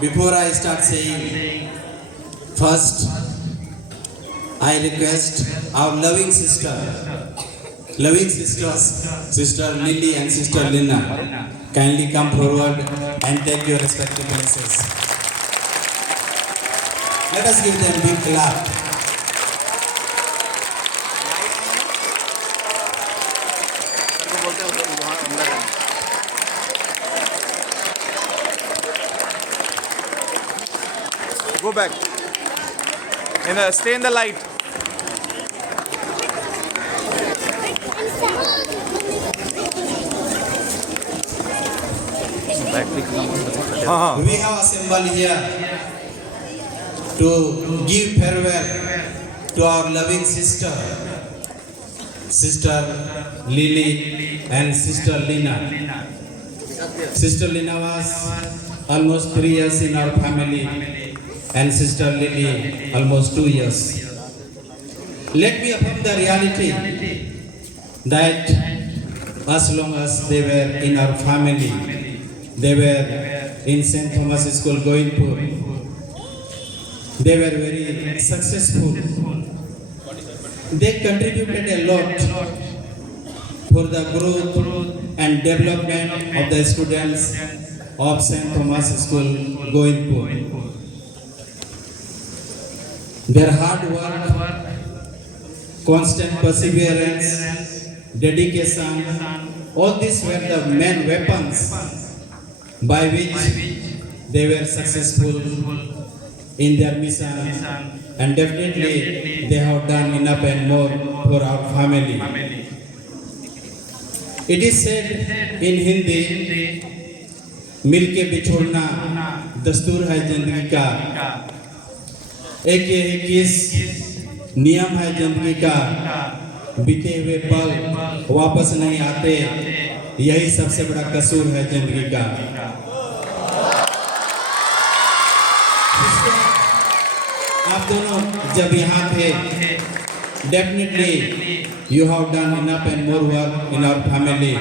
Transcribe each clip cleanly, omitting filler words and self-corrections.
Before I start saying, first I request our loving sisters, Sister Lily and Sister Lina, kindly come forward and take your respective places. Let us give them a big clap. Go back. Stay in the light. We have assembled here to give farewell to our loving sister, Sister Lily and Sister Lina. Sister Lina was almost 3 years in our family and Sister Lily almost 2 years. Let me affirm the reality that as long as they were in our family, they were in St. Thomas School Goindpur, they were very successful. They contributed a lot for the growth and development of the students of St. Thomas School Goindpur. Their hard work, constant perseverance, dedication, all these were the main weapons by which they were successful in their mission, and definitely they have done enough and more for our family. It is said in Hindi, मिलके बिछोड़ना दस्तूर है जिंदगी का, एक ये 21 नियम है जिंदगी का, बीते हुए पल वापस नहीं आते, यही सबसे बड़ा कसूर है जिंदगी का। आप दोनों जब यहाँ थे, definitely you have done enough and more work in our family.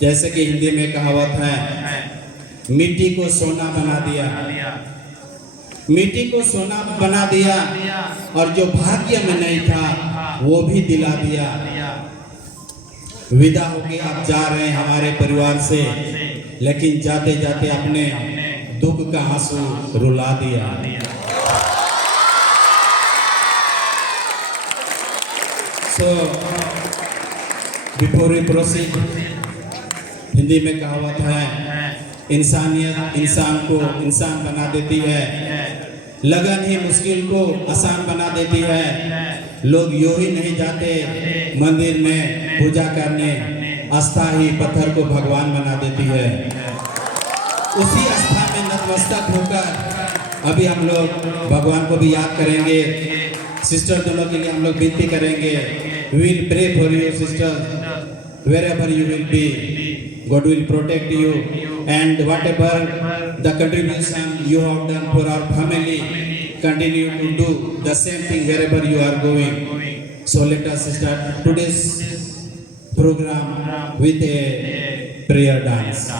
जैसे कि हिंदी में कहावत है, मिट्टी को सोना बना दिया, मिट्टी को सोना बना दिया, और जो भाग्य में नहीं था वो भी दिला दिया। विदा होके आप जा रहे हैं हमारे परिवार से, लेकिन जाते जाते अपने दुख का आंसू रुला दिया। So before we proceed, Hindi में कहावत है, इंसानियत इंसान को इंसान बना देती है, लगन ही मुश्किल को आसान बना देती है। लोग यूं ही नहीं जाते मंदिर में पूजा करने, आस्था ही पत्थर को भगवान बना देती है। उसी आस्था में नतमस्तक होकर अभी हम लोग भगवान को भी याद करेंगे। सिस्टर दोनों के लिए हम लोग विनती करेंगे, we will pray for you sisters, wherever you will be, God will protect you, and whatever the contribution you have done for our family, continue to do the same thing wherever you are going. So let us start today's program with a prayer dance.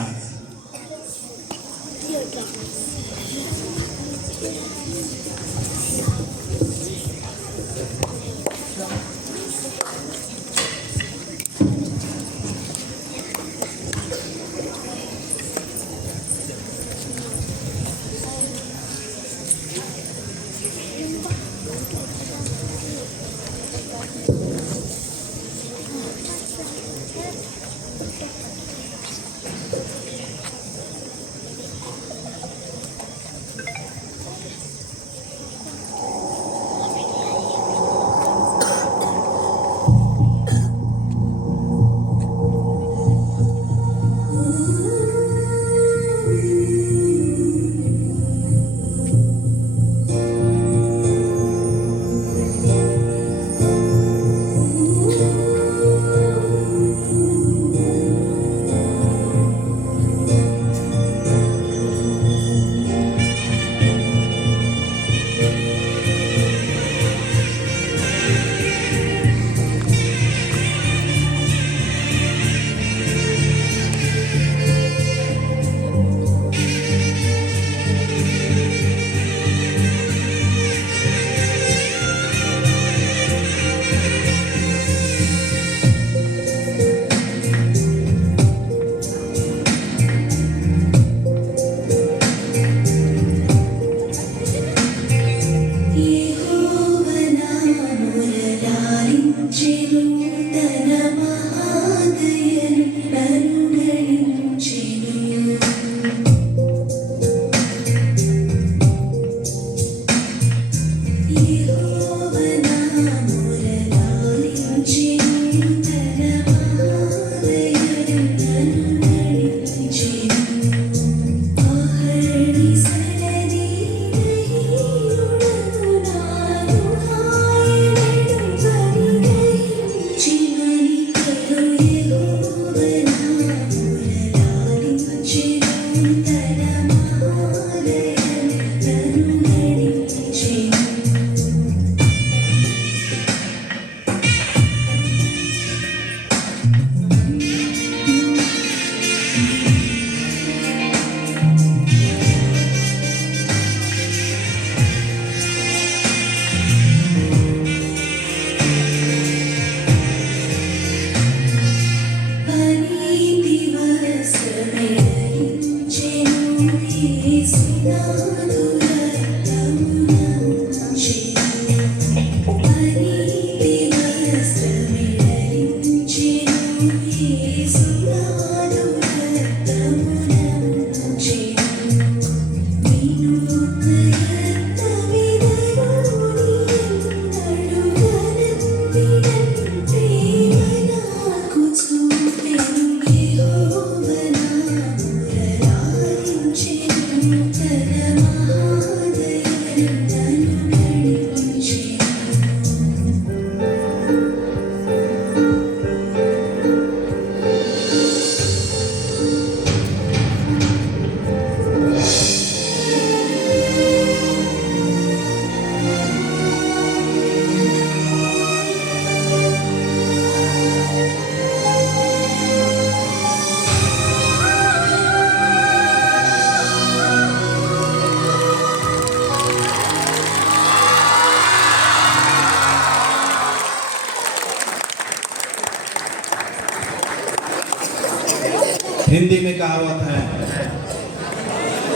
Hindi में कहावत है,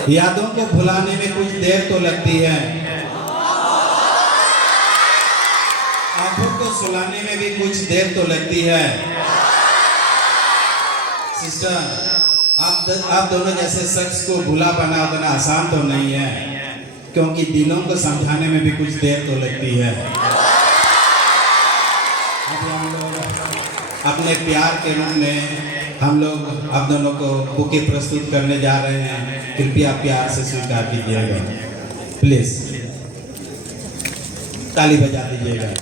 यादों को भुलाने में कुछ देर तो लगती है, आंखों को सुलाने में भी कुछ देर तो लगती है। सिस्टर, आप दोनों जैसे शख्स को भुला पाना उतना आसान तो नहीं है, क्योंकि दिलों को समझाने में भी कुछ देर तो लगती है। अब हम लोग अपने प्यार के रूप में हम लोग आप दोनों को बुके प्रस्तुत करने जा रहे हैं। कृपया प्यार से स्वीकार कीजिएगा, प्लीज ताली बजा दीजिएगा।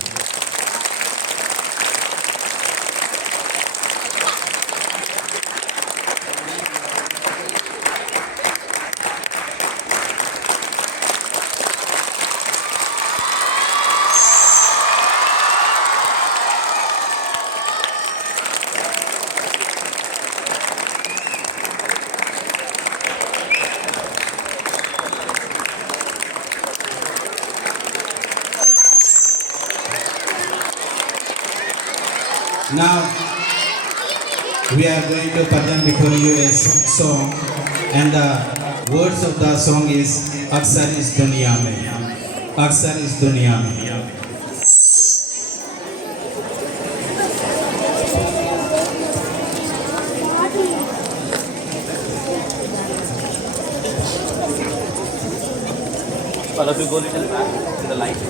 Now we are going to present before you a song, and the words of the song is "Aksar is दुनिया में, अक्सर इस दुनिया में"। If you go little back to the light.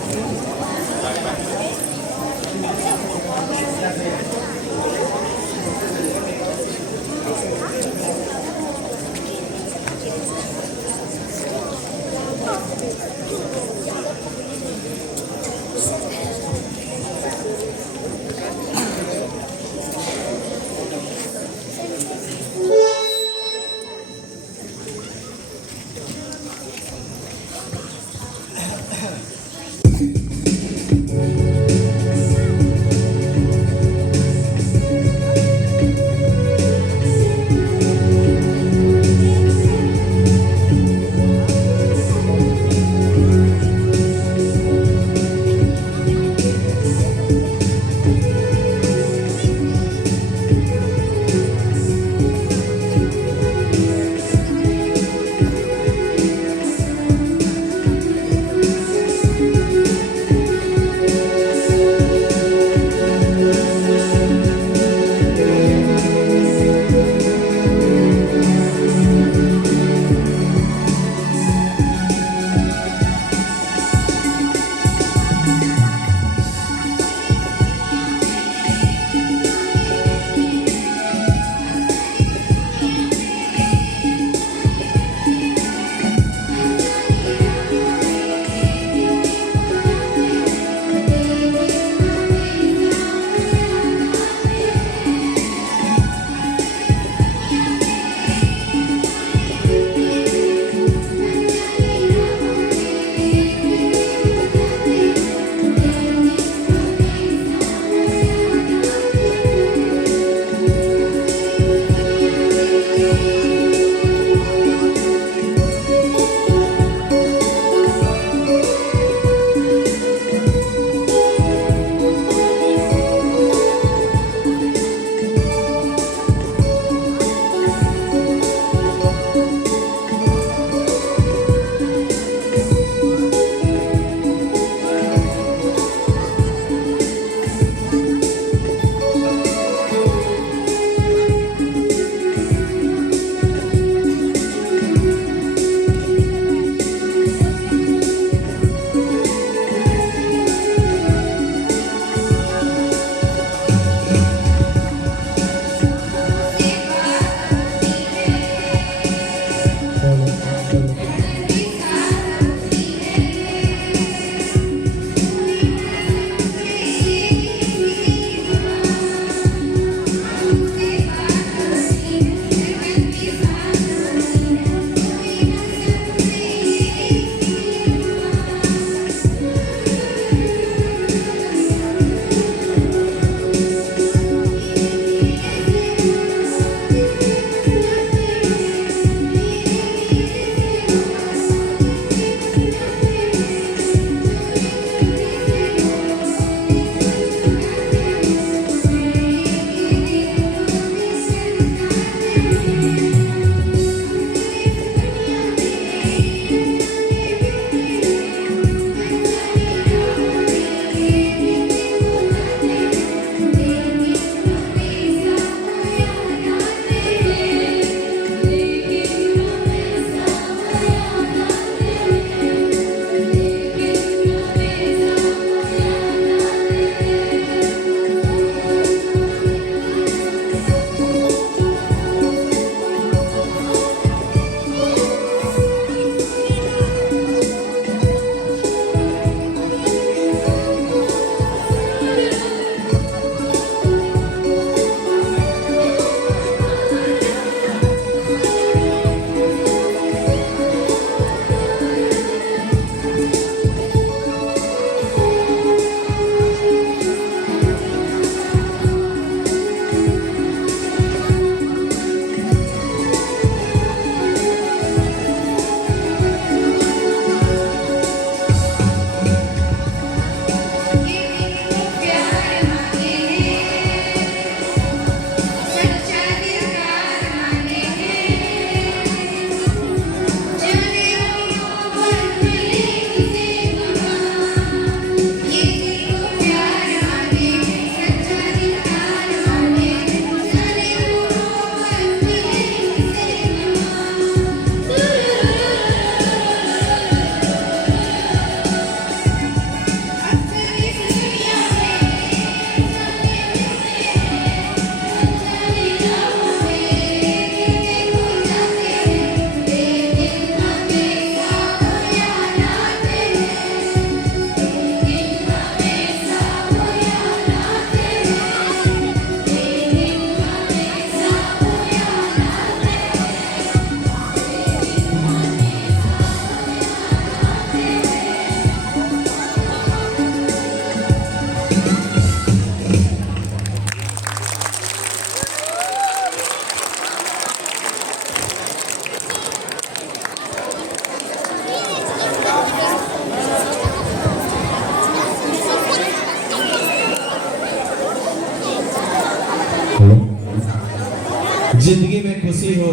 जिंदगी में खुशी हो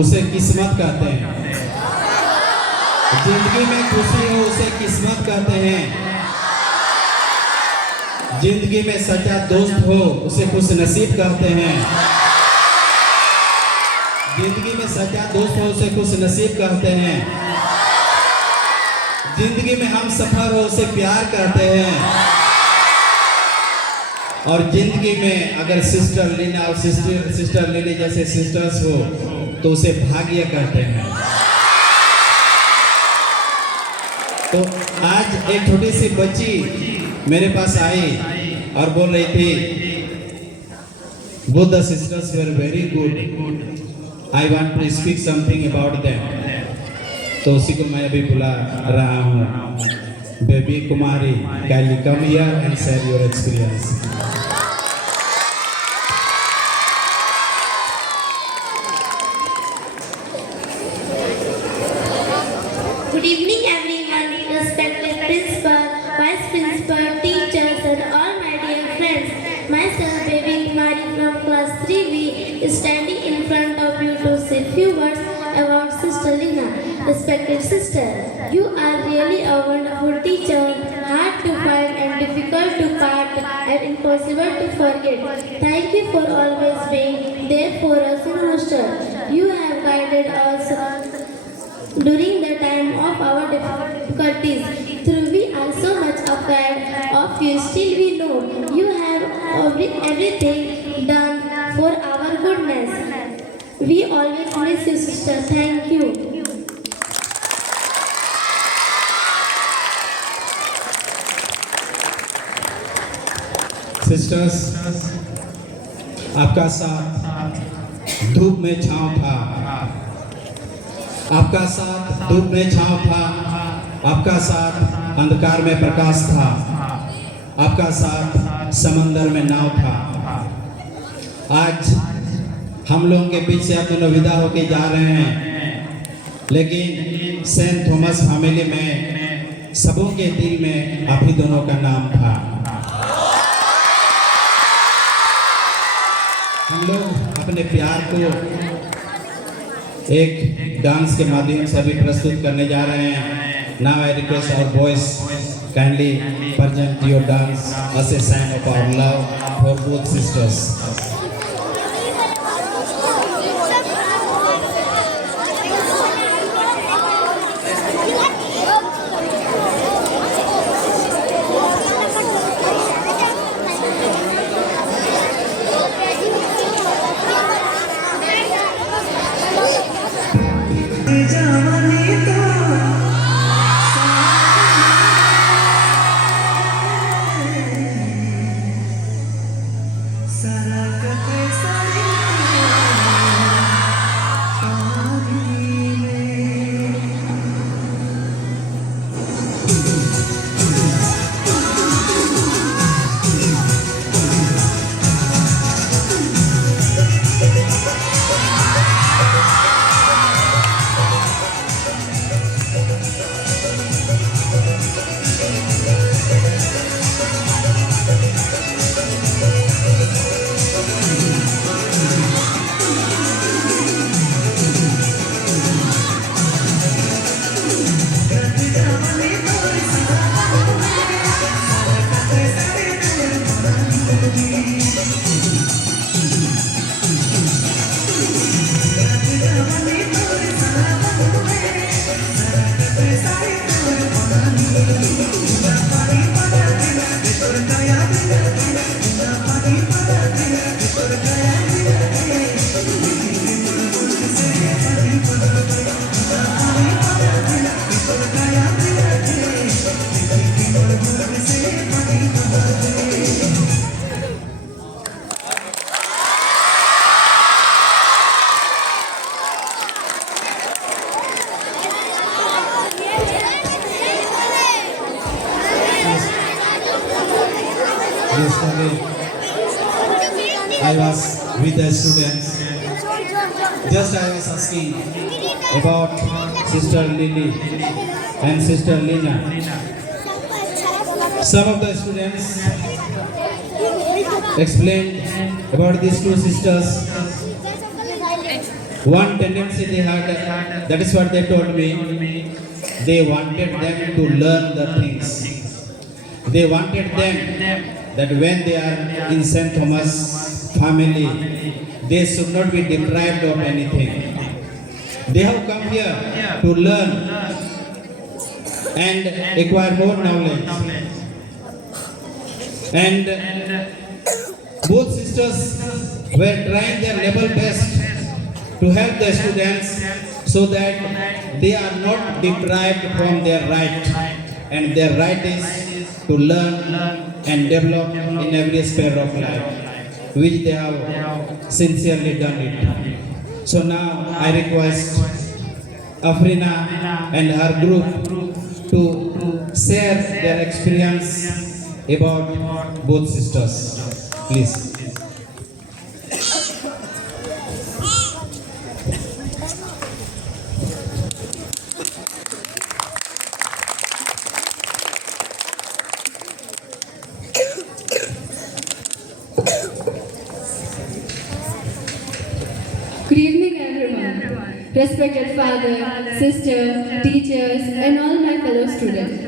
उसे किस्मत कहते हैं। जिंदगी में खुशी हो उसे किस्मत कहते हैं। जिंदगी में सच्चा दोस्त हो उसे खुश नसीब कहते हैं। जिंदगी में सच्चा दोस्त हो उसे खुश नसीब कहते हैं। जिंदगी में हम सफर हो उसे प्यार कहते हैं। और जिंदगी में अगर सिस्टर लीना और सिस्टर लिली जैसे सिस्टर्स हो तो उसे भाग्य कहते हैं। तो आज एक छोटी सी बच्ची मेरे पास आई और बोल रही थी both the sisters were very good, I want to speak something about them। तो उसी को मैं अभी बुला रहा हूँ। बेबी कुमारी, can you come here and share your experience? Good evening everyone, respected principal, vice principal, teachers and all my dear friends. Myself Baby Kumari from class 3B is standing in front of you to say few words about Sister Lina. Respected sister, you are really a wonderful teacher, hard to find and difficult to part and impossible to forget. Thank you for always being there for us in hostel. You have guided us during the time of our difficulties. Through we are so much afraid of you, still we know you have everything done for our goodness. We always miss you, sister. Thank you. Sisters, आपका साथ धूप में छांव था। आपका साथ धूप में छांव था। आपका साथ अंधकार में प्रकाश था। आपका साथ समंदर में नाव था। आज हम लोगों के बीच से आप दोनों विदा होके जा रहे हैं, लेकिन सेंट थॉमस फैमिली में सबों के दिल में आप ही दोनों का नाम था। हम लोग अपने प्यार को एक डांस के माध्यम से अभी प्रस्तुत करने जा रहे हैं। Now I request our boys kindly present your dance as a sign of our love for both sisters। Yesterday, I was with the students. Just I was asking about Sister Lily and Sister Lina. Some of the students explained about these two sisters One tendency they had, that is what they told me, they wanted them to learn the things. They wanted them that when they are in St. Thomas family, they should not be deprived of anything. They have come here to learn and acquire more knowledge. And both sisters were trying their level best to help the students so that they are not deprived from their right. And their right is to learn and develop in every sphere of life, which they have sincerely done it. So now I request Afrina and her group to share their experience about both sisters. Please. Good evening, everyone. Respected father, sister, teachers, and all my fellow students.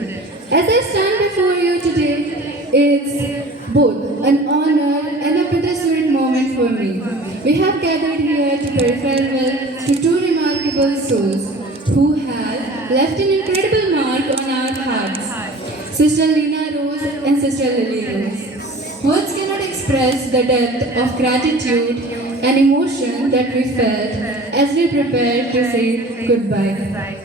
As I stand before you today, it's both an honor and a bittersweet moment for me. We have gathered here to pay farewell to two remarkable souls who have left an incredible mark on our hearts. Sister Lina Rose and Sister Lily Rose. Words cannot express the depth of gratitude and emotion that we felt as we prepared to say goodbye.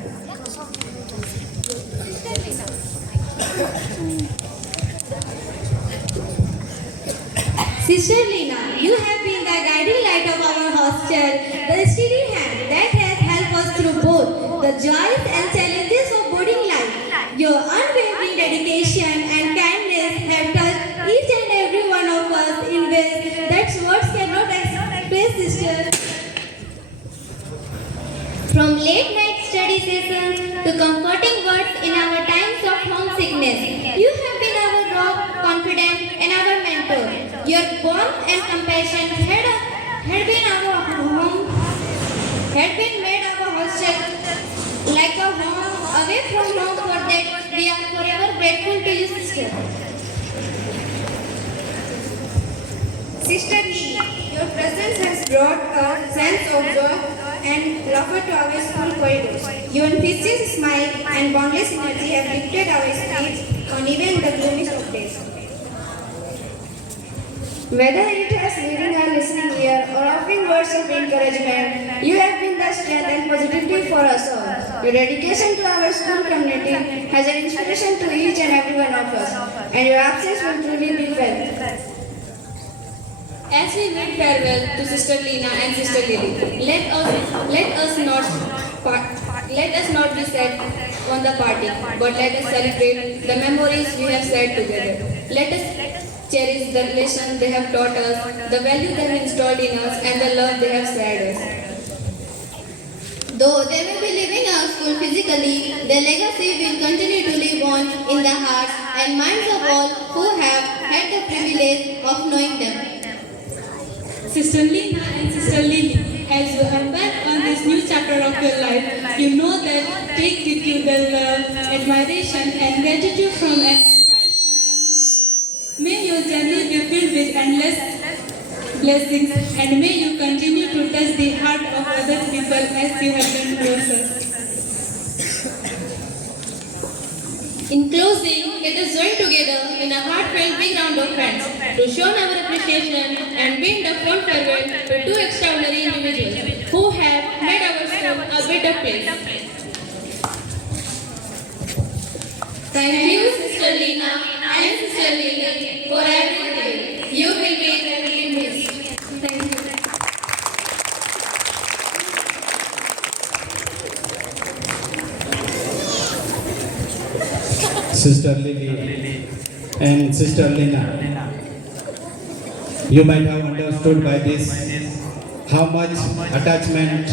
Sister Lina, you have been the guiding light of our hostel, the steady hand that has helped us through both the joys and challenges of boarding life. Your unwavering dedication and kindness have touched each and every one of us in ways that words cannot express, sister. From late night study sessions to comforting words in our times of homesickness, you have been our rock, confidant, and our mentor. Your warmth and compassion had been made our hostel like a home away from home. For that, we are forever grateful to you, sister. Sister Lee, your presence has brought a sense of joy and laughter to our school corridors. Your infectious smile and boundless energy have lifted our spirits on even the gloomiest of days. Whether it is leading our listening ear or offering words of encouragement, you have been the strength and positivity for us all. Your dedication to our school community has an inspiration to each and every one of us, and your absence will truly be felt. As we bid farewell to Sister Lina and Sister Lily, let us not be sad on the party, but let us celebrate the memories we have shared together. Let us cherish the lessons they have taught us, the value they have installed in us, and the love they have shared us. Though they may be leaving our school physically, their legacy will continue to live on in the hearts and minds of all who have had the privilege of knowing them. Sister Lina and Sister Lily, as you embark on this new chapter of your life, you know that take with you the love, admiration, and gratitude from an entire school community. May your journey be filled with endless blessings, and may you continue to touch the heart of other people as you have done for us. In closing, let us join together in a heartfelt big round of hands to show our appreciation and bid a fond farewell to two extraordinary individuals who have made our school a better place. Thank you, Sister Lina and Sister Lily, for everything. You will be greatly missed. Thank you. Sister Lily and Sister Lina, you might have understood by this how much attachment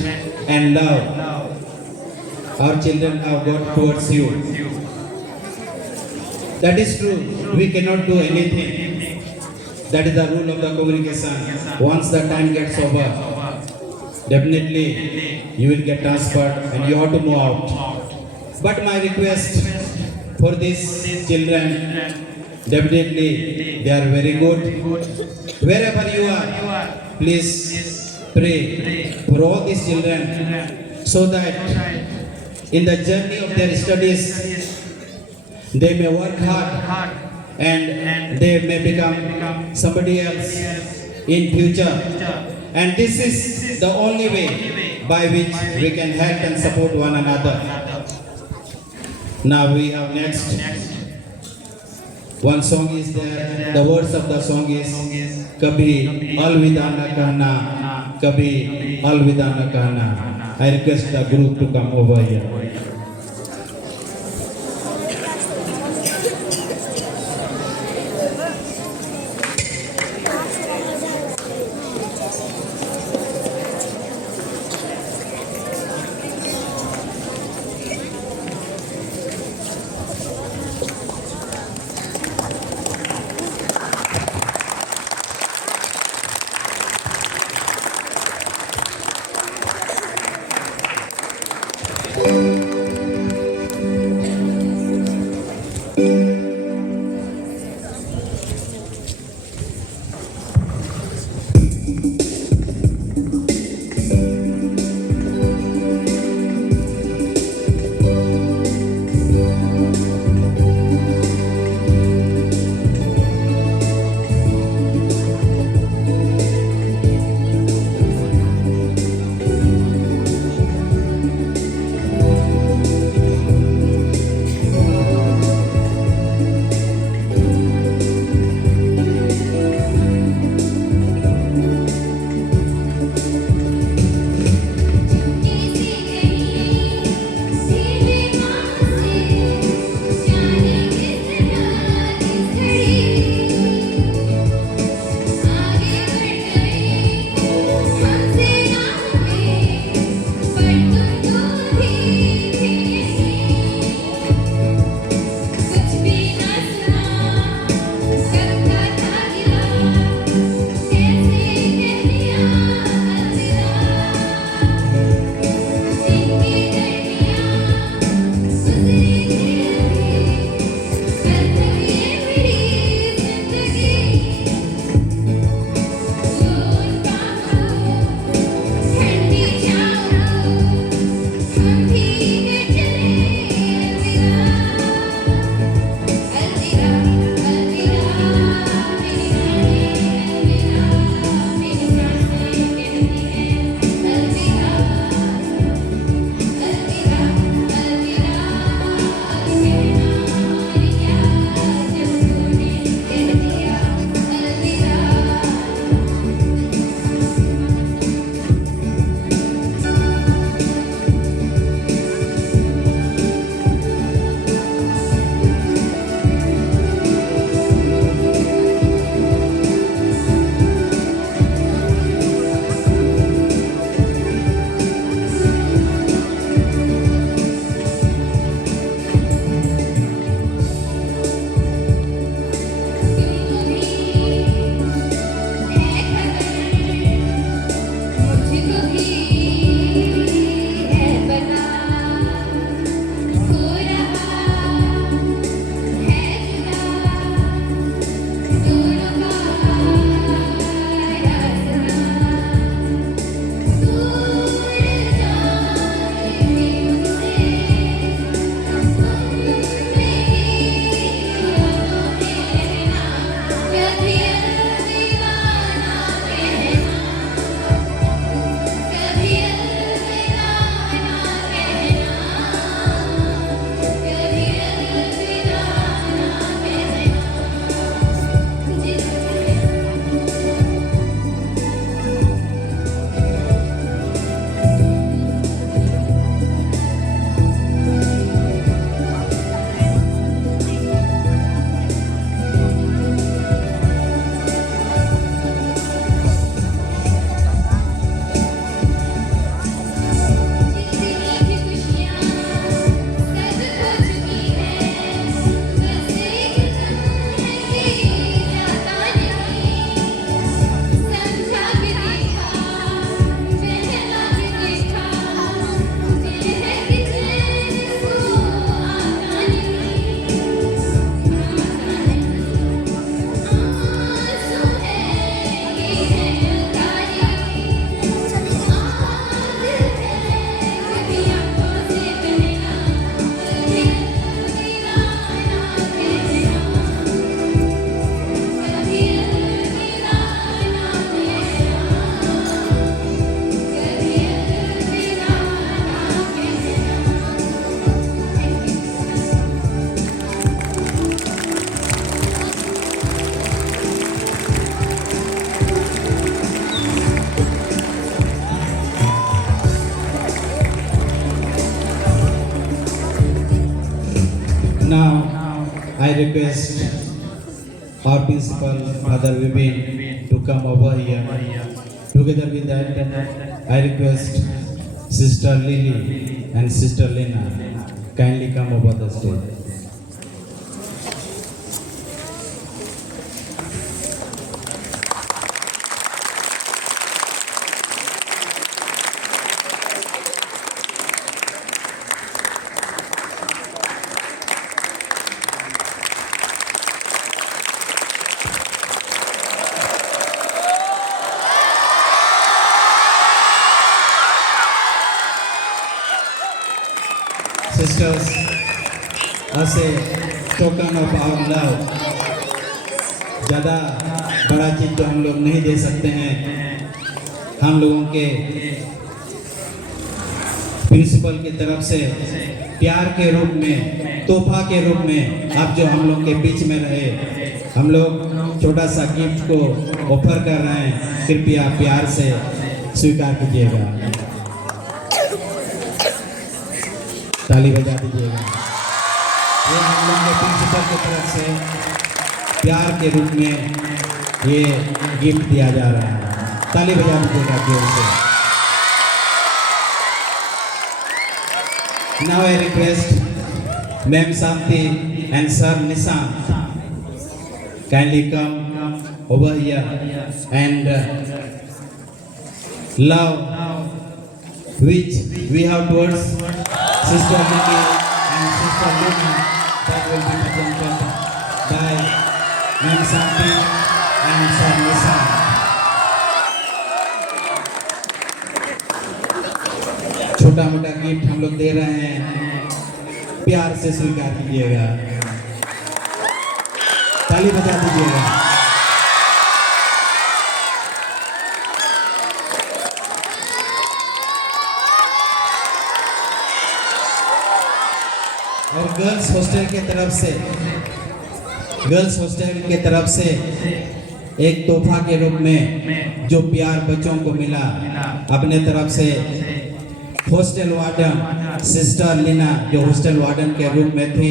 and love our children have got towards you. That is true. We cannot do anything. That is the rule of the communication. Once the time gets over, definitely you will get transferred and you have to move out. But my request for these children, definitely they are very good. Wherever you are, please pray for all these children so that in the journey of their studies they may work hard and they may become somebody else in future. And this is the only way by which we can help and support one another. Now we have next one song is there. The words of the song is Kabhi alvida na kahna, Kabhi alvida na kahna. I request the group to come over here. Now I request our principal, Father Vipin, to come over here. Together with that, I request Sister Lily and Sister Lena kindly come over the stage. Sisters, as a token of our love, ज़्यादा बड़ा चीज तो हम लोग नहीं दे सकते हैं। हम लोगों के प्रिंसिपल की तरफ से प्यार के रूप में, तोहफा के रूप में आप जो हम लोग के बीच में रहे, हम लोग छोटा सा गिफ्ट को ऑफर कर रहे हैं, कृपया प्यार से स्वीकार कीजिएगा। ताली बजा दीजिएगा। ये हम लोग के प्रिंसिपल की तरफ से प्यार के रूप में ये गिफ्ट दिया जा रहा है। ताली बजा दीजिएगा जोर से। Now I request Ma'am Santi and Sir Nishant kindly come over here and love which we have towards Sister Lily and Sister Lena that will be presented by Ma'am Santi and Sir Nishant. छोटा मोटा गिफ्ट हम लोग दे रहे हैं, प्यार से स्वीकार कीजिएगा। ताली बजा दीजिएगा। और गर्ल्स हॉस्टल के तरफ से एक तोहफा के रूप में जो प्यार बच्चों को मिला, अपने तरफ से हॉस्टल वार्डन सिस्टर लीना जो हॉस्टल वार्डन के रूप में थी,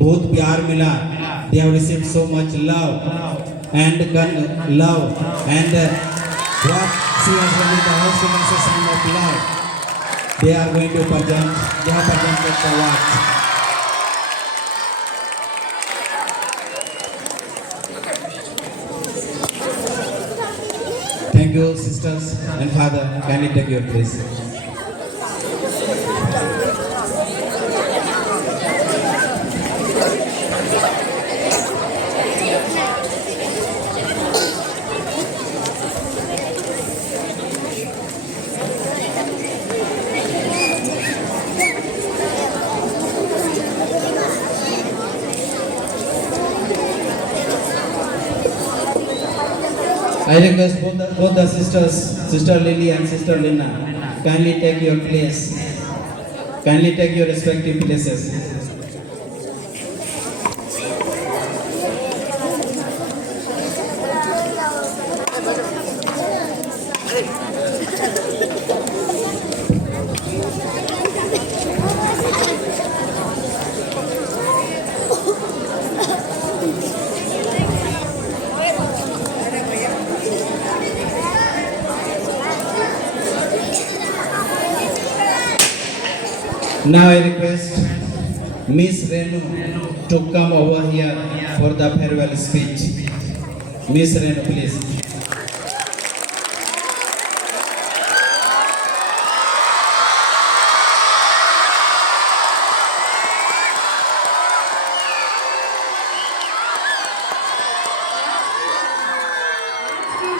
बहुत प्यार मिला। They have received so much love and what she has done in the hostel is a sign of love. They are going to present. They have presented the words. Thank you, sisters and father. Kindly take your place. I request both the sisters, Sister Lily and Sister Lena, kindly take your place. Kindly take your respective places. Now I request Miss Renu to come over here for the farewell speech. Miss Renu, please.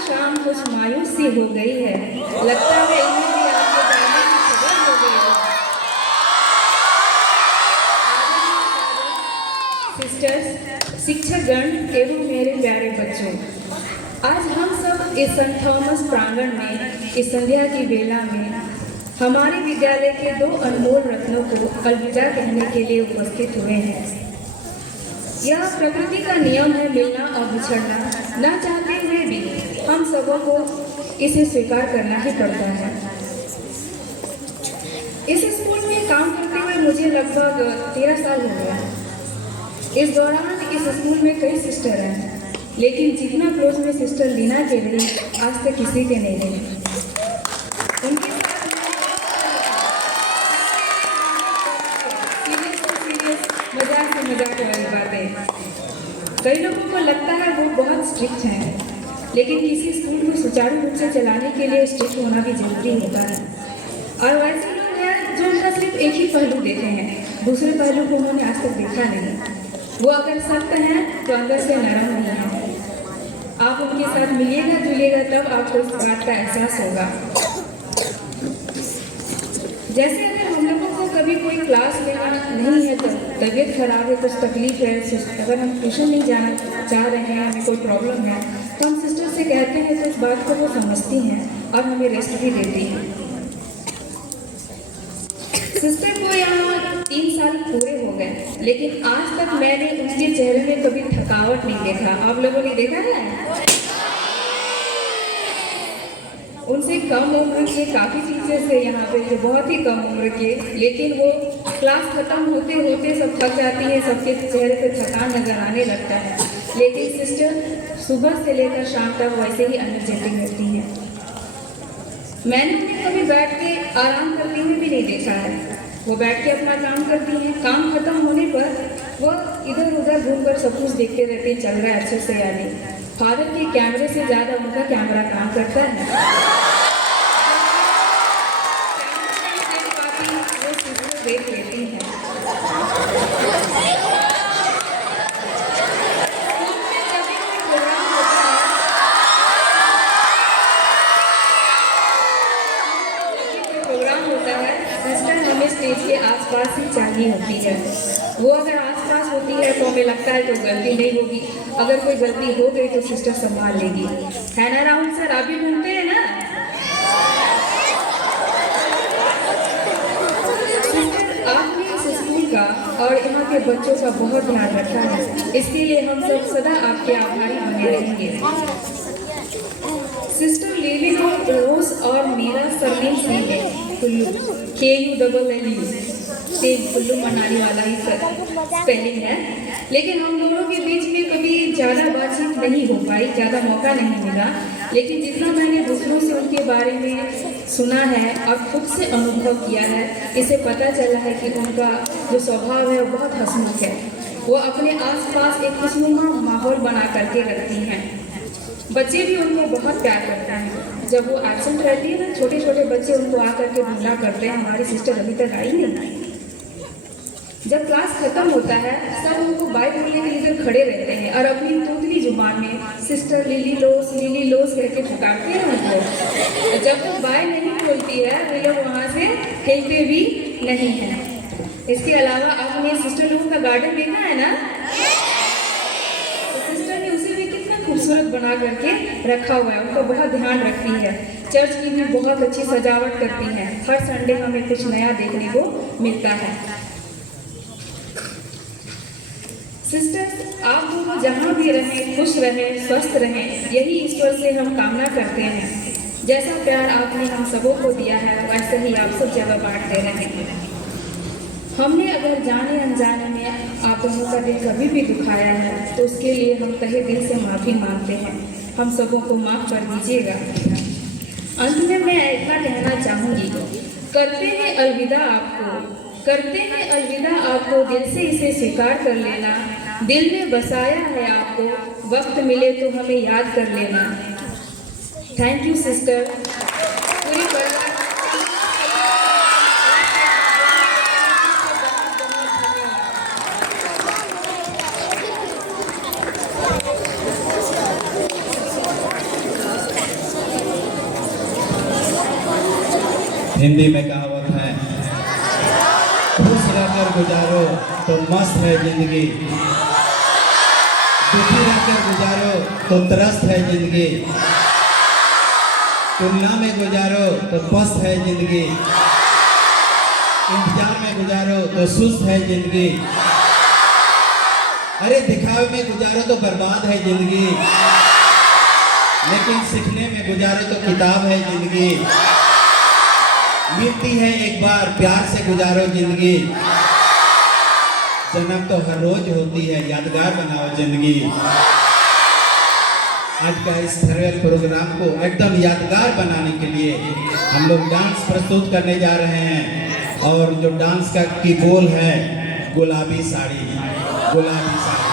शाम कुछ मायूस सी हो गई है, लगता है इन्हें भी आपके जाने की खबर हो गई है। सिस्टर्स, शिक्षकगण एवं मेरे प्यारे बच्चों, आज हम सब इस सेंट थॉमस प्रांगण में इस संध्या की बेला में हमारे विद्यालय के दो अनमोल रत्नों को अलविदा कहने के लिए उपस्थित हुए हैं। यह प्रकृति का नियम है, मिलना और बिछड़ना। न चाहते हुए भी हम सबों को इसे स्वीकार करना ही पड़ता है। इस स्कूल में काम करते हुए मुझे लगभग 13 साल हो गया। इस दौरान इस स्कूल में कई सिस्टर हैं, लेकिन जितना क्लोज में सिस्टर लीना के रही आज तक किसी के नहीं रही। उनके साथ सीरियस मजाक से मजाक वाली बातें। कई लोगों को लगता है वो बहुत स्ट्रिक्ट हैं, लेकिन किसी स्कूल को सुचारू रूप से चलाने के लिए स्ट्रिक्ट होना भी जरूरी होता है। और वैसे लोग हैं जो उनका सिर्फ एक ही पहलू देखे हैं, दूसरे पहलू को उन्होंने आज तक देखा नहीं। वो अगर सख्त हैं तो अंदर से नरम नहीं है। आप उनके साथ मिलिएगा जुलिएगा तब आपको इस बात का एहसास होगा। जैसे अगर हम लोगों को कभी कोई क्लास लेना नहीं है, तो तबीयत खराब है, कुछ तकलीफ है, अगर हम ट्यूशन नहीं जाना चाह रहे हैं, हमें कोई प्रॉब्लम है, तो हम सिस्टर से कहते हैं तो इस बात को वो समझती हैं और हमें रेस्ट भी देती हैं। सिस्टर को यहाँ 3 साल पूरे हो गए, लेकिन आज तक मैंने उनके चेहरे में कभी थकावट नहीं देखा। आप लोगों ने देखा है? उनसे कम उम्र के काफ़ी टीचर्स है यहाँ पे जो बहुत ही कम उम्र के, लेकिन वो क्लास खत्म होते होते सब थक जाती है, सबके चेहरे पे थकान नजर आने लगता है, लेकिन सिस्टर सुबह से लेकर शाम तक वैसे ही एनर्जेटिक रहती हैं। मैंने उन्हें कभी बैठ के आराम करते हुए भी नहीं देखा है। वो बैठ के अपना काम करती हैं, काम खत्म होने पर वो इधर उधर घूमकर सब कुछ देखते रहते हैं, चल रहा है अच्छे से या नहीं। फादर के कैमरे से ज़्यादा उनका कैमरा काम करता है। वो सिस्टर देख लेती हैं। स्टेज के आसपास ही चाहिए होती है। वो अगर आसपास होती है तो हमें लगता है कोई गलती नहीं होगी, अगर कोई गलती हो गई तो सिस्टर संभाल लेगी, है ना राहुल सर? आप भी ढूंढते हैं ना? सिस्टर आपने इस स्कूल का और यहाँ के बच्चों का बहुत ध्यान रखा है, इसके लिए हम सब सदा आपके आभारी बने रहेंगे। सिस्टर लिली रोज और मेरा सरनेम सिंह है, कुल्लू, KULLU, सेम कुल्लू मनाली वाला ही स्पेलिंग है। लेकिन हम दोनों के बीच में कभी ज़्यादा बातचीत नहीं हो पाई, ज़्यादा मौका नहीं मिला, लेकिन जितना मैंने दूसरों से उनके बारे में सुना है और खुद से अनुभव किया है, इससे पता चला है कि उनका जो स्वभाव है वो बहुत हंसमुख है। वो अपने आसपास एक खुशनुमा माहौल बना करके रखती हैं। बच्चे भी उनको बहुत प्यार करते हैं। जब वो एब्सेंट रहती है ना, छोटे छोटे बच्चे उनको आकर के ढूंढा करते हैं, हमारी सिस्टर अभी तक आई नहीं। जब क्लास खत्म होता है सब उनको बाय बोलने के लिए खड़े रहते हैं और अपनी तोतली जुबान में सिस्टर लिली लोस करके पुकारते हैं उनको। जब वो बाय नहीं बोलती है वे लोग वहाँ से हिलते भी नहीं हैं। इसके अलावा आपने सिस्टर लोगों का गार्डन देखा है ना, सिस्टर ने उसे भी कितना खूबसूरत बना करके रखा हुआ है, उनका बहुत ध्यान रखती है। चर्च की भी बहुत अच्छी सजावट करती है, हर संडे हमें कुछ नया देखने को मिलता है। सिस्टर्स आप दोनों जहाँ भी रहें, खुश रहें, स्वस्थ रहें, यही ईश्वर से हम कामना करते हैं। जैसा प्यार आपने हम सबों को दिया है वैसे ही आप सब जगह बांटते रहें। हमने अगर जाने अनजाने में आप दोनों का दिल कभी भी दुखाया है तो उसके लिए हम तहे दिल से माफ़ी मांगते हैं। हम सबों को माफ़ कर दीजिएगा। अंत में मैं ऐसा कहना चाहूँगी, करते हैं अलविदा आपको, दिल से इसे स्वीकार कर लेना। दिल में बसाया है आपको, वक्त मिले तो हमें याद कर लेना। Thank you sister. पूरी परिवार हिंदी में कहावत है, खुश रहकर गुजारो तो मस्त है जिंदगी, दुखी रहकर गुजारो तो त्रस्त है जिंदगी, तुलना में गुजारो तो पस्त है जिंदगी, इंतजार में गुजारो तो सुस्त है जिंदगी, अरे दिखावे में गुजारो तो बर्बाद है जिंदगी, लेकिन सीखने में गुजारो तो किताब है जिंदगी। मिलती है एक बार, प्यार से गुजारो जिंदगी, जन्म तो हर रोज होती है, यादगार बनाओ जिंदगी। आज का इस फेयरवेल प्रोग्राम को एकदम यादगार बनाने के लिए हम लोग डांस प्रस्तुत करने जा रहे हैं। और जो डांस का की बोल है गुलाबी साड़ी, गुलाबी साड़ी।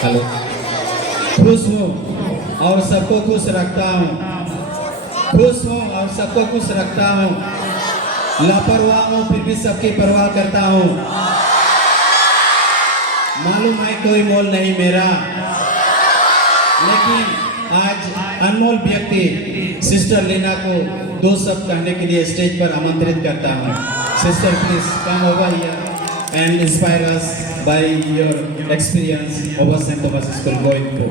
हेलो। खुश हूँ और सबको खुश रखता हूँ, खुश हूँ और सबको खुश रखता हूँ। लापरवाह हूँ फिर भी सबकी परवाह करता हूँ। मालूम है कोई मोल नहीं मेरा, लेकिन आज अनमोल व्यक्ति सिस्टर लीना को दो शब्द कहने के लिए स्टेज पर आमंत्रित करता हूँ। Sister please come over here and inspire us by your experience over St. Thomas School going to.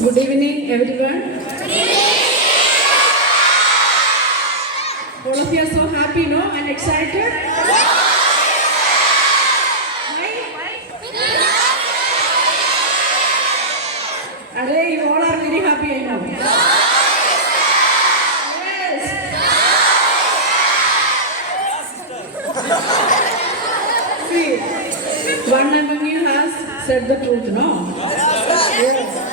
Good evening, everyone. All of you are so happy, no, and excited. Why? Arey, you all are very happy, I know. Yes. See, one among you has said the truth, no? Yes.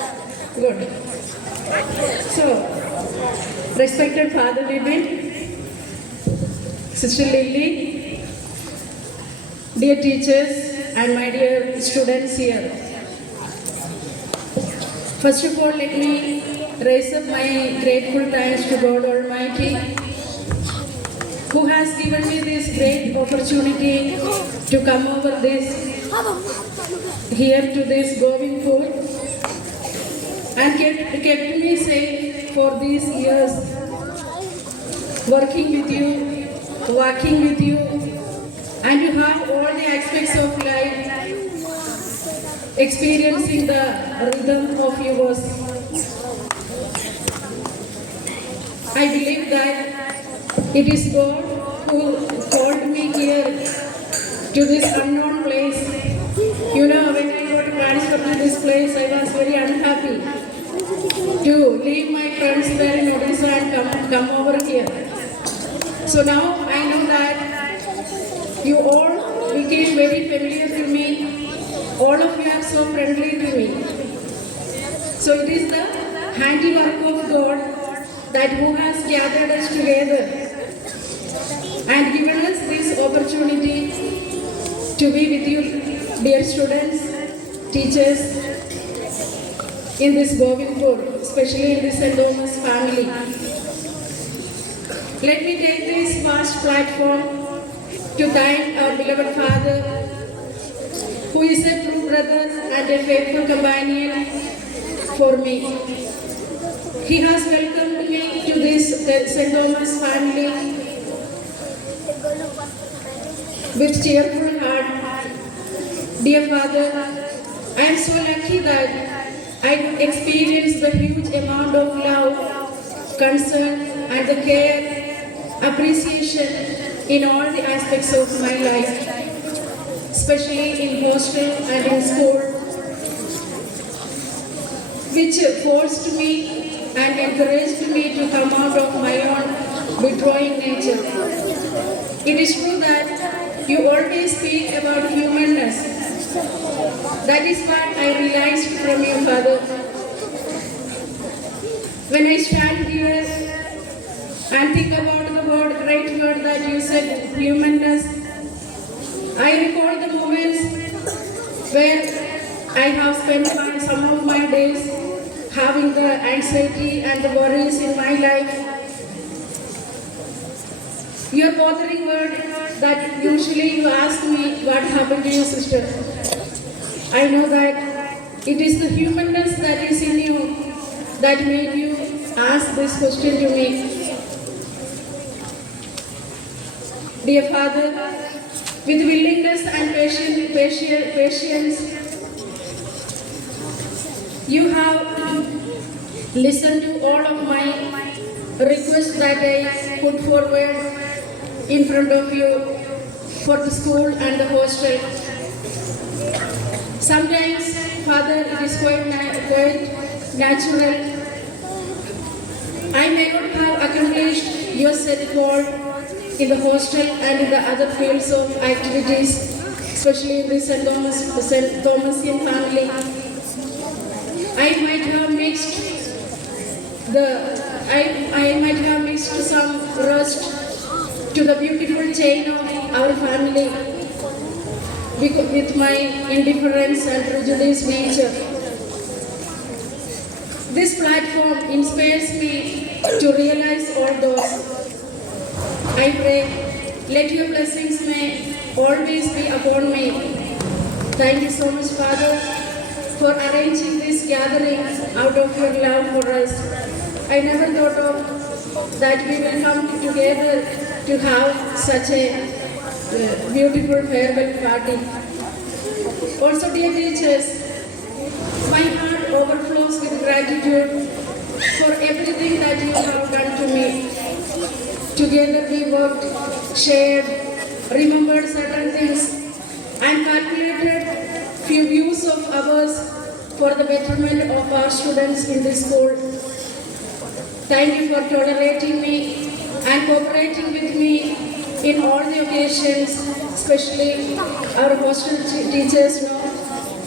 Good. So, respected Father David, Sister Lily, dear teachers and my dear students here. First of all, let me raise up my grateful thanks to God Almighty, who has given me this great opportunity to come over this, here to this Govindpur, and kept me safe for these years, working with you, walking with you, and you have all the aspects of life, experiencing the rhythm of yours. I believe that it is God who called me here to this unknown place. You come over here. So now I know that you all became very familiar to me. All of you are so friendly to me. So it is the handiwork of God that who has gathered us together and given us this opportunity to be with you, dear students, teachers, in this Govindpur, especially in this St. Thomas family. Let me take this vast platform to thank our beloved Father, who is a true brother and a faithful companion for me. He has welcomed me to this St. Thomas family with cheerful heart. Dear Father, I am so lucky that I could experience the huge amount of love, concern and the care, appreciation in all the aspects of my life, especially in hostel and in school, which forced me and encouraged me to come out of my own withdrawing nature. It is true that you always speak about humanness. That is what I realized from you, Father. When I stand here and think about the great word that you said, humanness, I recall the moments where I have spent some of my days having the anxiety and the worries in my life. Your bothering word that usually you ask me, what happened to you, sister? I know that it is the humanness that is in you that made you ask this question to me. Dear Father, with willingness and patience, you have listened to all of my requests that I put forward in front of you for the school and the hostel. Sometimes, Father, it is quite natural. I may not have accomplished your set goal in the hostel and in the other fields of activities, especially in the St. Thomasian family. I might have mixed some rust to the beautiful chain of our family with my indifference and prejudice nature. This platform inspires me to realize all those. I pray, let your blessings may always be upon me. Thank you so much, Father, for arranging this gathering out of your love for us. I never thought of that we will come together to have such a beautiful farewell party. Also, dear teachers, my heart overflows with gratitude for everything that you have done to me. Together we worked, shared, remembered certain things, and calculated few views of ours for the betterment of our students in this school. Thank you for tolerating me and cooperating with me in all the occasions, especially our hostel teachers know.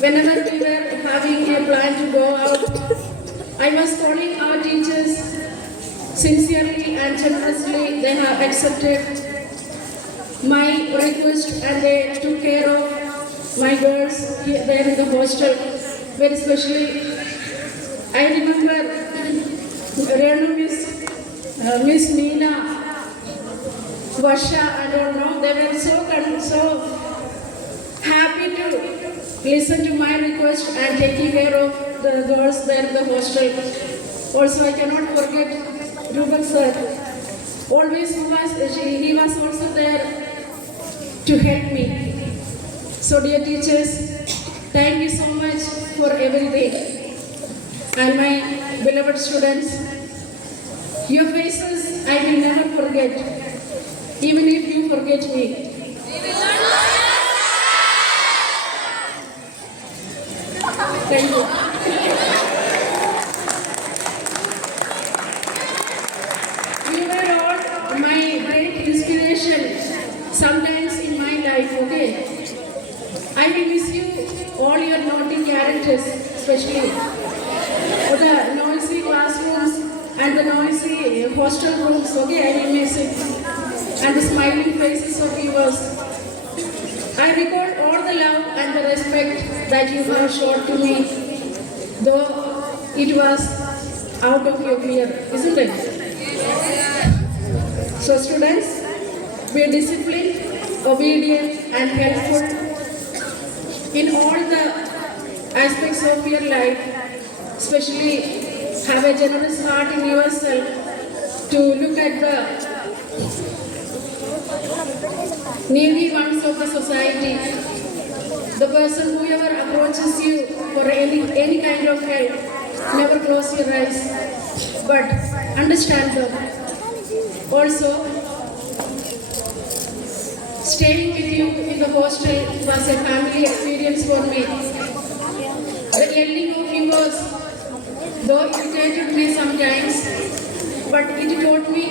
Whenever we were having a plan to go out, I was calling our teachers. Sincerely and generously, they have accepted my request and they took care of my girls here, there in the hostel. Very especially, I remember Renu Miss Neena, Varsha, I don't know, they were so happy to listen to my request and taking care of the girls there in the hostel. Also, I cannot forget Ruben sir. Always he was also there to help me. So dear teachers, thank you so much for everything. And my beloved students, your faces I will never forget, even if you forget me. Thank you. will miss you, all your naughty characters, especially the noisy classrooms and the noisy hostel rooms. Okay, I will miss it. And the smiling faces of yours. I record all the love and the respect that you have shown to me, though it was out of your fear, isn't it? So students, be disciplined, obedient and helpful in all the aspects of your life, especially have a generous heart in yourself to look at the needy ones of the society. The person whoever approaches you for any kind of help, never close your eyes, but understand them. Also, staying with you in the hostel was a family experience for me. The lending of yours, though it irritated me sometimes, but it taught me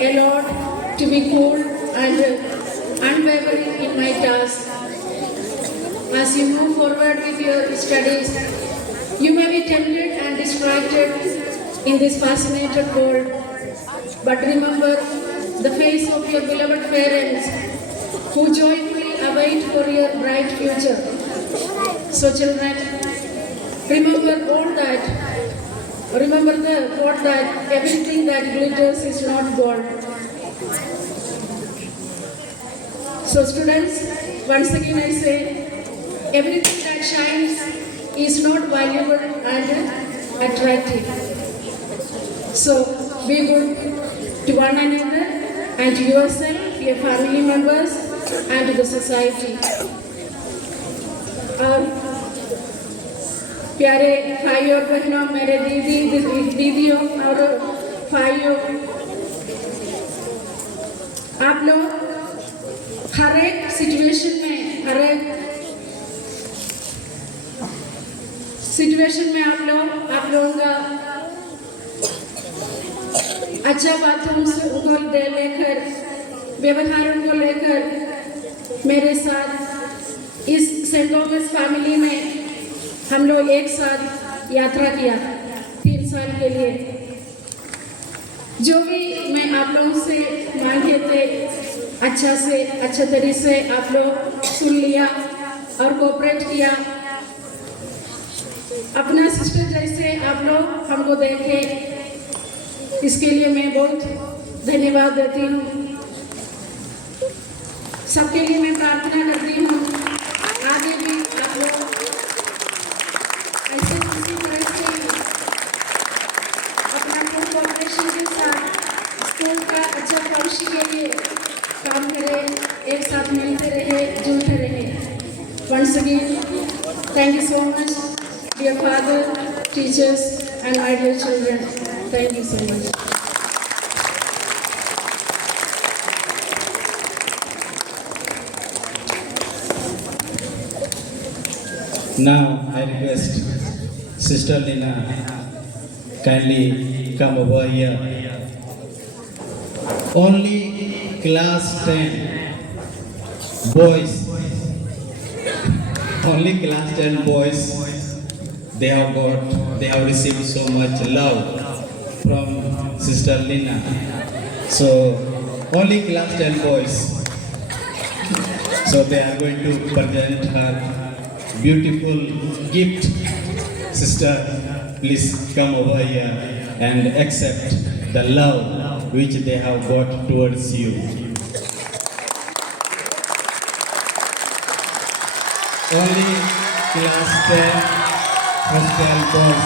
a lot to be cool and unwavering in my task. As you move forward with your studies, you may be tempted and distracted in this fascinating world, but remember the face of your beloved parents who joyfully await for your bright future. So children, remember the thought that everything that glitters is not gold. So students, once again I say, everything that shines is not valuable and attractive. So be good to one another and to yourself, your family members and to the society. प्यारे भाई और बहनों, मेरे दीदियों और भाइयों, आप लोग हर एक सिचुएशन में आप लोगों का अच्छा बातों को लेकर, व्यवहारों को लेकर मेरे साथ इस सेंट थॉमस फैमिली में हम लोग एक साथ यात्रा किया 3 साल के लिए। जो भी मैं आप लोगों से मांगे थे अच्छा तरीके से आप लोग सुन लिया और कोऑपरेट किया। अपना सिस्टर जैसे आप लोग हमको देखे, इसके लिए मैं बहुत धन्यवाद देती हूँ। सबके लिए मैं प्रार्थना करती हूँ आगे भी आप लोग ऐसे किसी तरह से अपना कोऑपरेशन के साथ स्कूल का अच्छा भविष्य के लिए काम करें, एक साथ मिलते रहे, जुड़ते रहे। Once again, thank you so much, dear father, teachers, and my dear children. Thank you so much. Now I request Sister Lina kindly come over here. Only class 10 boys, only class 10 boys, they have received so much love from Sister Lina. So only class 10 boys. So they are going to present her beautiful gift. Sister, please come over here and accept the love which they have got towards you. Only class 10 hostel boys.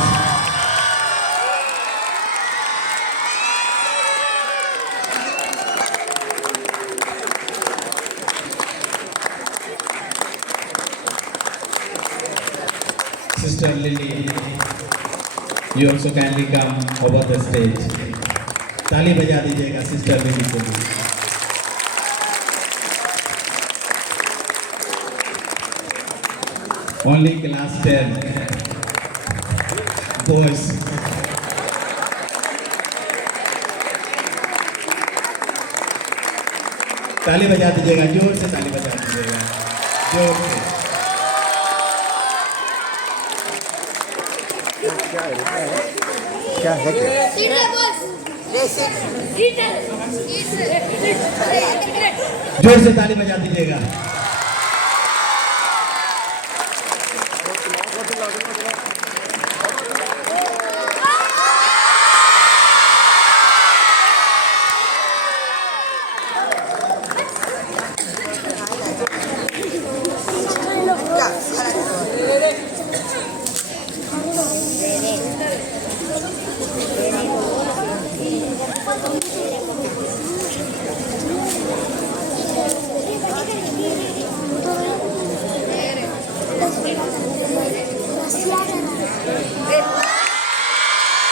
Sister Lily, you also kindly come over the stage. ताली बजा दीजिएगा sister lily को भी। Only class 10 boys. ताली बजा दीजिएगा, जोर से ताली बजा दीजिएगा। जोर से। जोर से ताली बजा दीजिएगा।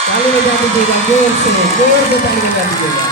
ताली बजा दीजिएगा जोर से ताली बजा दीजिएगा।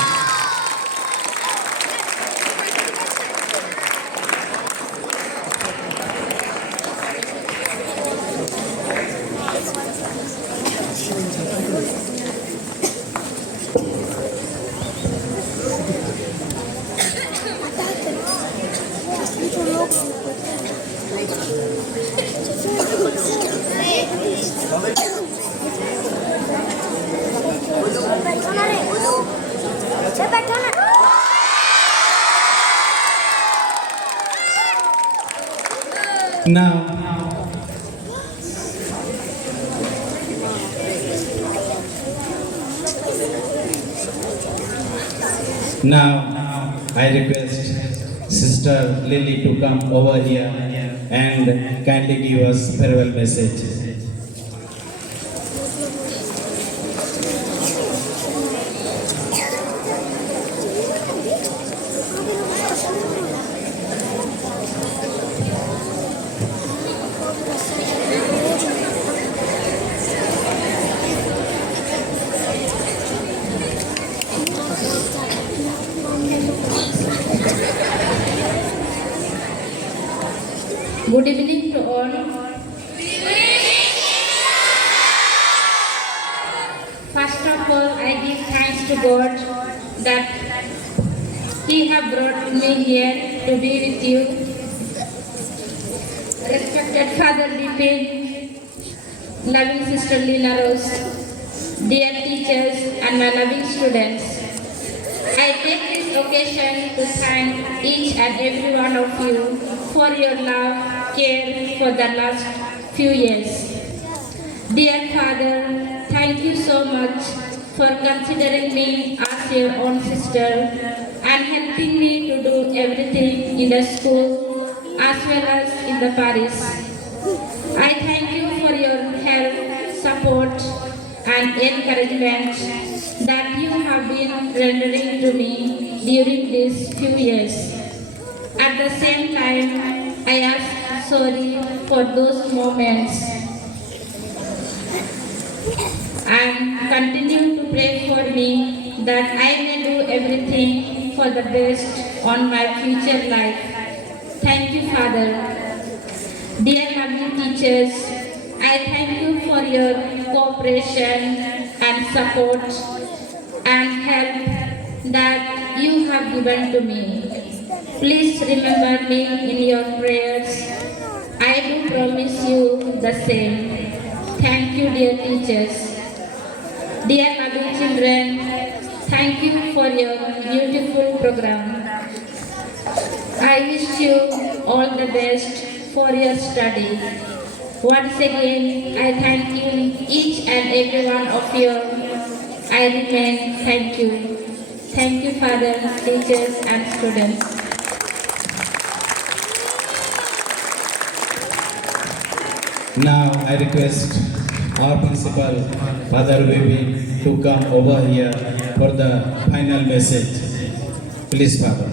Now I request Sister Lily to come over here and kindly give us farewell message. Good evening to all. First of all, I give thanks to God that He have brought me here to be with you. Respected Father Vipin, loving Sister Lina Rose, dear teachers and my loving students, I take this occasion to thank each and every one of you for your love, care for the last few years. Dear Father, thank you so much for considering me as your own sister and helping me to do everything in the school as well as in the parish. I thank you for your help, support and encouragement that you have been rendering to me during these few years. At the same time, I ask sorry for those moments and continue to pray for me that I may do everything for the best on my future life. Thank you, Father. Dear loving teachers, I thank you for your cooperation and support and help that you have given to me. Please remember me in your prayers. I do promise you the same. Thank you, dear teachers. Dear loving children, thank you for your beautiful program. I wish you all the best for your study. Once again, I thank you, each and every one of you. I remain thank you. Thank you, Father, teachers, and students. Now I request our principal, Father Baby, to come over here for the final message. Please, Father.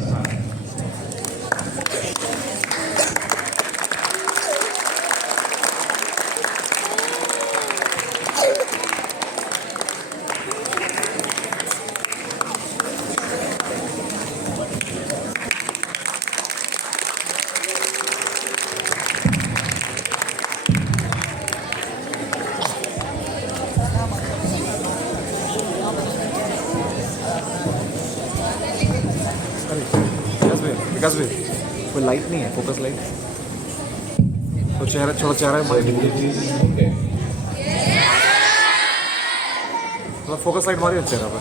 विकास भाई कोई लाइट नहीं है, focus light तो चेहरा Okay. थोड़ा focus light मारिए चेहरा पर.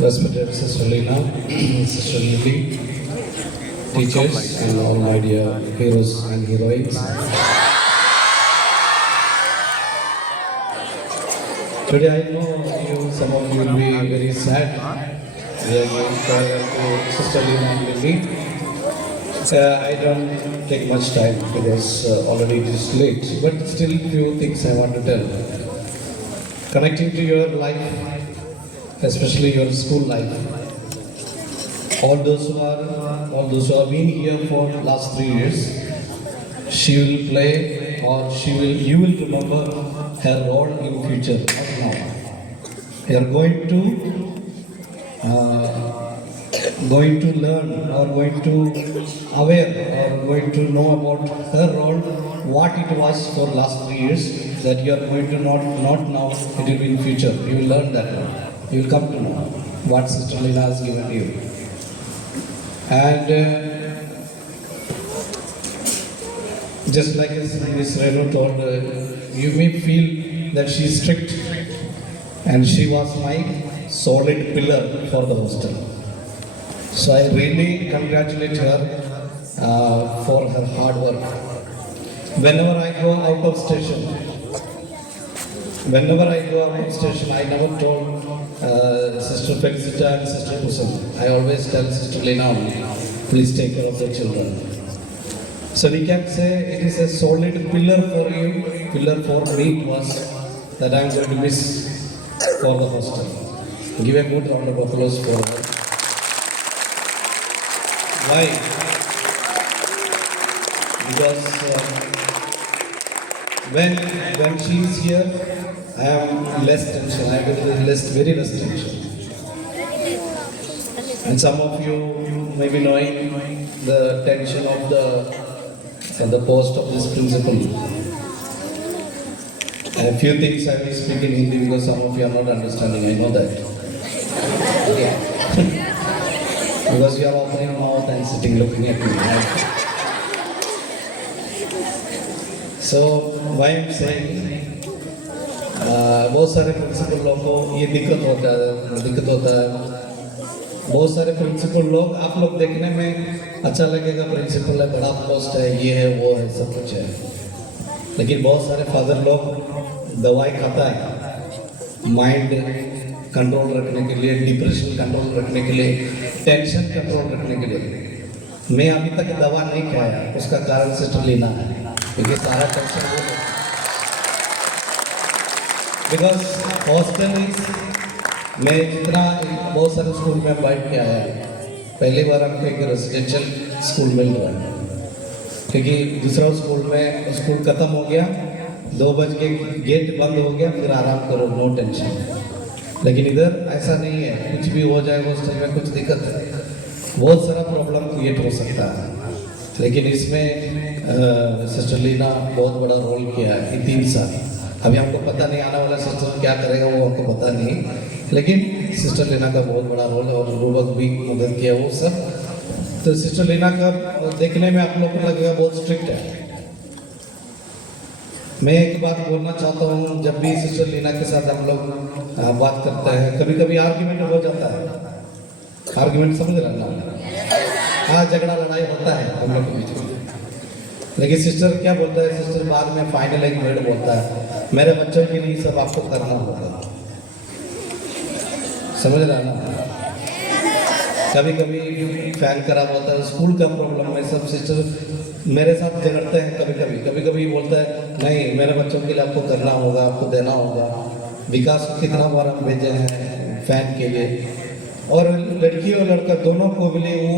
Respected Sister Lina, Sister Lily, teachers, and all my dear heroes and heroines. Today I know you, some of you will be very sad. We are going to Sister Lina and Lily. I don't take much time because already it is late, but still few things I want to tell. Connecting to your life, especially your school life. All those who have been here for last 3 years, she will play or you will remember her role in future, not now. You are going to learn or going to aware or going to know about her role, what it was for last 3 years, that you are going to not now, it will be in future. You will learn that one. You will come to know what Sister Lina has given you. And just like Ms. Renu told, you may feel that she is strict, and she was my solid pillar for the hostel. So I really congratulate her for her hard work. Whenever I go out of station, I never told Sister Felicita and Sister Kusum. I always tell Sister Lina, please take care of the children. So we can say it is a solid pillar for you, pillar for me it was, that I am going to miss for the hostel. Give a good round of applause for her. Why? Because when she is here, I am less tension. I am very less tension. And some of you may be knowing the tension of the post of this principal. A few things I will speak in Hindi because some of you are not understanding. I know that. Because you are opening your mouth and sitting looking at me. So why I am saying, बहुत सारे प्रिंसिपल लोगों को ये दिक्कत होता है. बहुत सारे प्रिंसिपल लोग, आप लोग देखने में अच्छा लगेगा, प्रिंसिपल है, बड़ा पोस्ट है, ये है, वो है, सब कुछ है. लेकिन बहुत सारे फादर लोग दवाई खाता है माइंड कंट्रोल रखने के लिए, डिप्रेशन कंट्रोल रखने के लिए, टेंशन कंट्रोल रखने के लिए. मैं अभी तक दवा नहीं खाया, उसका कारण सिस्टर लीना है, क्योंकि सारा टेंशन वो है. बिकॉज हॉस्टल मैं जितना बहुत सारे स्कूल में बैठ के आया, पहली बार हमको एक रेजिडेंशियल स्कूल मिल रहा है, क्योंकि दूसरा स्कूल ख़त्म हो गया, 2 बज के गेट बंद हो गया, फिर आराम करो, नो टेंशन. लेकिन इधर ऐसा नहीं है, कुछ भी हो जाए हॉस्टल में, कुछ दिक्कत है, बहुत सारा प्रॉब्लम क्रिएट हो सकता है. लेकिन इसमें सिस्टर लीना बहुत बड़ा रोल किया है ये 3 साल. अभी हमको पता नहीं आने वाला सिस्टर क्या करेगा, वो हमको पता नहीं, लेकिन सिस्टर लीना का बहुत बड़ा रोल है और रूबक भी मदद किया वो सब. तो सिस्टर लीना का देखने में आप लोग को लगेगा बहुत स्ट्रिक्ट है. मैं एक बात बोलना चाहता हूँ, जब भी सिस्टर लीना के साथ हम लोग बात करते हैं, कभी कभी आर्ग्यूमेंट हो जाता है. आर्ग्यूमेंट समझ रहे ना, हाँ, झगड़ा लड़ाई होता है हम लोग के बीच में. लेकिन सिस्टर क्या बोलता है, सिस्टर बाद में फाइनल एक वर्ड बोलता है, मेरे बच्चों के लिए सब आपको करना होगा. समझ रहा ना. कभी कभी फैन खराब होता है, स्कूल का प्रॉब्लम है, सब सिस्टर मेरे साथ झगड़ते हैं. कभी कभी बोलता है, नहीं, मेरे बच्चों के लिए आपको करना होगा, आपको देना होगा. विकास को कितना बार हम भेजे हैं फैन के लिए, और लड़की और लड़का दोनों को भी वो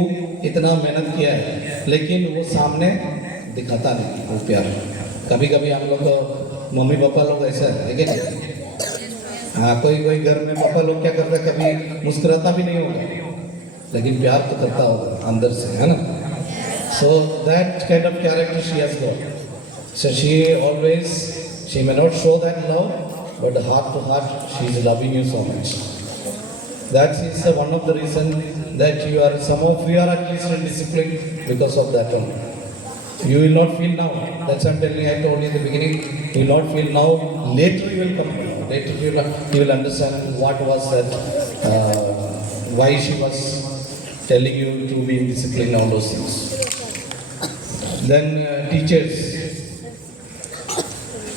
इतना मेहनत किया है, लेकिन वो सामने दिखाता नहीं वो प्यार. कभी कभी हम लोग को मम्मी पापा लोग ऐसा है, लेकिन हाँ, कोई घर में पापा लोग क्या करते हैं, कभी मुस्कुराता भी नहीं होगा, लेकिन प्यार तो करता होगा अंदर से, है ना. So that kind of character she has got. So she may not show that love, but heart to heart she is loving you so much. That is one of the reasons that some of you are at least in discipline because of that one. You will not feel now. That's what I'm telling you. I told you in the beginning. You will not feel now. Later you will come. Later you will understand what was that. Why she was telling you to be in discipline. All those things. Then teachers.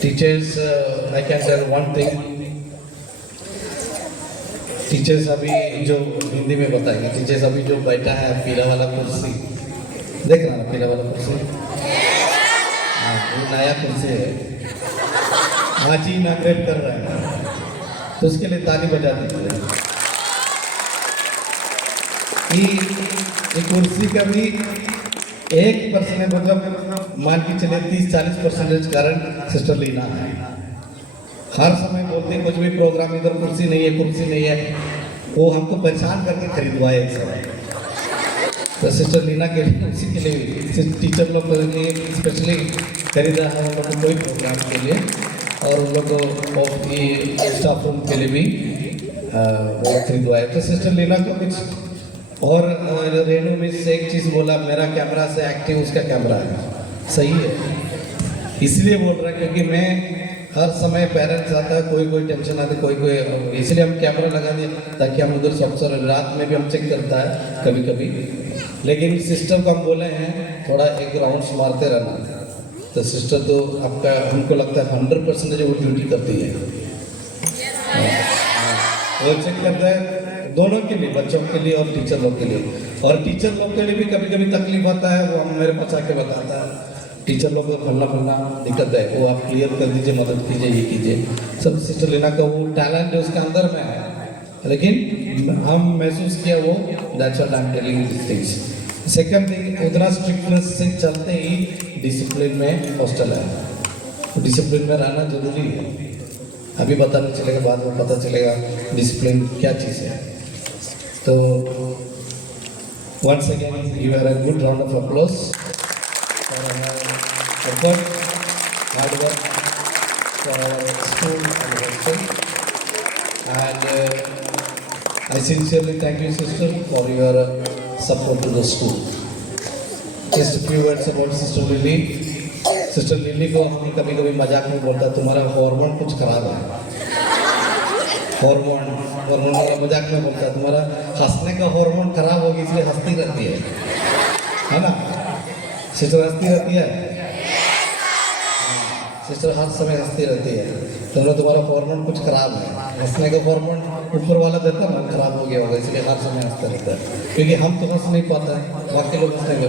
Teachers. I can tell one thing. Teachers अभी जो हिंदी में बताएंगे टीचर्स अभी जो बैठा है पीला वाला कुर्सी देख रहा ना पीला वाला कुर्सी हाँ वो नया कुर्सी है आज ही इनॉग्रेट कर रहा है तो उसके लिए ताली बजा दीजिए ये कुर्सी का भी 1% मतलब मान के चले 30-40% कारण सिस्टर लीना है हर समय बोलते हैं कुछ भी प्रोग्राम इधर कुर्सी नहीं है वो हमको परेशान करके खरीदवाए एक समय तो सिस्टर लीना के लिए उसी के लिए टीचर लोग के लिए स्पेशली खरीदा है उन लोग को कोई प्रोग्राम के लिए और उन लोग को स्टाफ रूम के लिए भी वो खरीदवाए तो सिस्टर लीना को कुछ और रेनू मिस से एक चीज़ बोला मेरा कैमरा से एक्टिव उसका कैमरा है सही है इसलिए बोल रहा है क्योंकि मैं हर समय पेरेंट्स आता है कोई टेंशन आती कोई इसलिए हम कैमरा लगा दिए ताकि हम उधर सब रात में भी हम चेक करता है कभी लेकिन सिस्टर को हम बोले हैं थोड़ा एक राउंड्स मारते रहना तो सिस्टर तो आपका हमको लगता है 100% वो ड्यूटी करती है वो चेक करता है दोनों के लिए बच्चों के लिए और टीचर लोग के लिए और टीचर लोग के लिए भी कभी तकलीफ आता है वो हम मेरे पास आके बताता है टीचर लोग को फलना दिक्कत है वो आप क्लियर कर दीजिए मदद कीजिए ये कीजिए सब सिस्टर लीना का वो टैलेंट है उसके अंदर में है लेकिन हम महसूस किया वो that's what I am telling you this things second thing उतना स्ट्रिक्टनेस से चलते ही डिसिप्लिन में हॉस्टल है तो डिसिप्लिन में रहना जरूरी है अभी पता नहीं चलेगा बाद में पता चलेगा डिसिप्लिन क्या चीज़ है तो once again you are a good round of applause for our effort, hard work for our school and hostel. And I sincerely thank you, sister, for your support to the school. Just a few words about Sister Lily. Sister Lily को हम कभी मजाक में बोलता है तुम्हारा हार्मोन कुछ खराब है हार्मोन मजाक में बोलता है तुम्हारा हंसने का हार्मोन खराब होगी इसलिए हंसती रहती है ना सिस्टर हंसती रहती है सिस्टर हर समय हंसती रहती है तो तुम्हारा हार्मोन कुछ खराब है हंसने का हार्मोन ऊपर वाला देता ना खराब हो गया होगा इसलिए हर समय हंसता रहता है क्योंकि हम तो हंस नहीं पाता है बाकी लोग हंसने का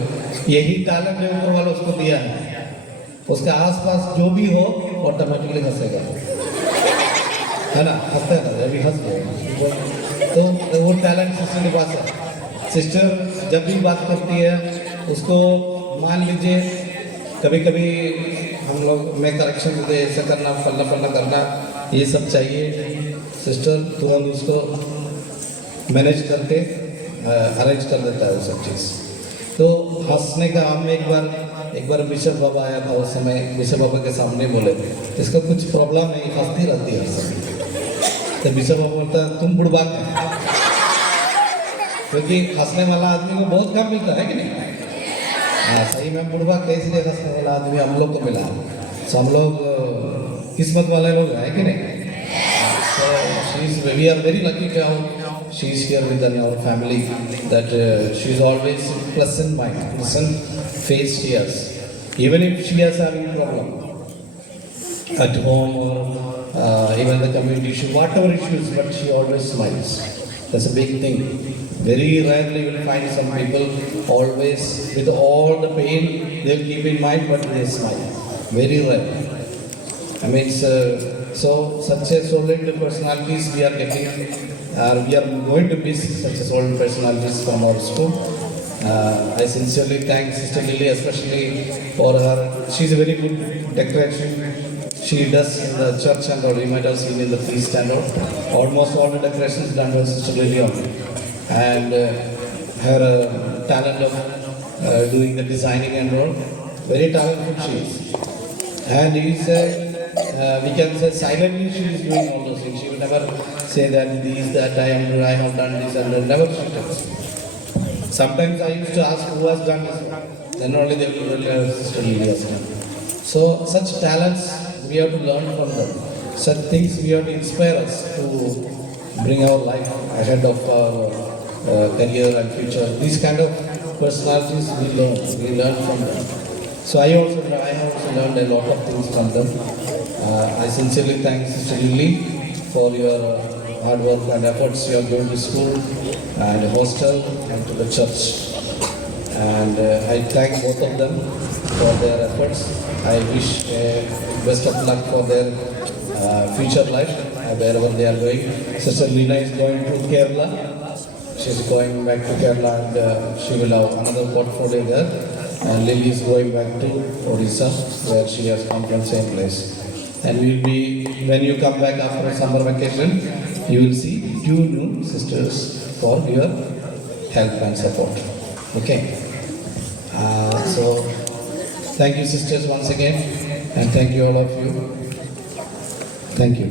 यही टैलेंट है ऊपर वाला उसको दिया है उसके आसपास जो भी हो ऑटोमेटिकली हंसेगा है ना हंसता है ना अभी हंस गया तो वो टैलेंट सिस्टर के पास है सिस्टर जब भी बात करती है उसको मान लीजिए कभी हम लोग मैं करेक्शन दे ऐसा करना फलना करना ये सब चाहिए सिस्टर तुरंत उसको मैनेज करके अरेंज कर देता है वो सब चीज़ तो हंसने का हम एक बार बिशप बाबा आया था उस समय बिशप बाबा के सामने बोले इसका कुछ प्रॉब्लम नहीं हंसती रहती है हर समय तो बिशप बाबा बोलता है तुम बुढ़बाक है क्योंकि हंसने वाला आदमी को बहुत कम मिलता है कि नहीं हाँ सही में बुढ़वा कैसे लिए हंसने वाला आदमी हम लोग को मिला तो हम लोग किस्मत वाले लोग हैं कि नहीं we are very lucky to how she is here with our family that she is always pleasant mind pleasant face she has even if she has having problem at home or even the community issue whatever issues but she always smiles that's a big thing. Very rarely you will find some people always with all the pain they will keep in mind but they smile. Very rare. I mean so such a solid personalities we are getting we are going to miss such a solid personalities from our school. I sincerely thank Sister Lily especially for her. She is a very good decoration. She does in the church and all. You might have seen in the feast and all. Almost all the decorations done by Sister Lily only. And her talent of doing the designing and all, very talented she is. And we can say silently she is doing all those things. She will never say that I have done this and that. Never she does. Sometimes I used to ask who has done this. then only they will realize Sister Lily has done. So such talents we have to learn from them. Such things we have to inspire us to bring our life ahead of our career and future. These kind of personalities we learn from them. So I have also learned a lot of things from them. I sincerely thank Sister Lily for your hard work and efforts you are doing to school and hostel and to the church. And I thank both of them for their efforts. I wish best of luck for their future life wherever they are going. Sister Leena is going to Kerala. She is going back to Kerala and she will have another portfolio there. And Lily is going back to Odisha where she has come from same place. And we will be, when you come back after summer vacation, you will see 2 new sisters for your help and support. Okay. So thank you sisters once again, and thank you all of you. Thank you.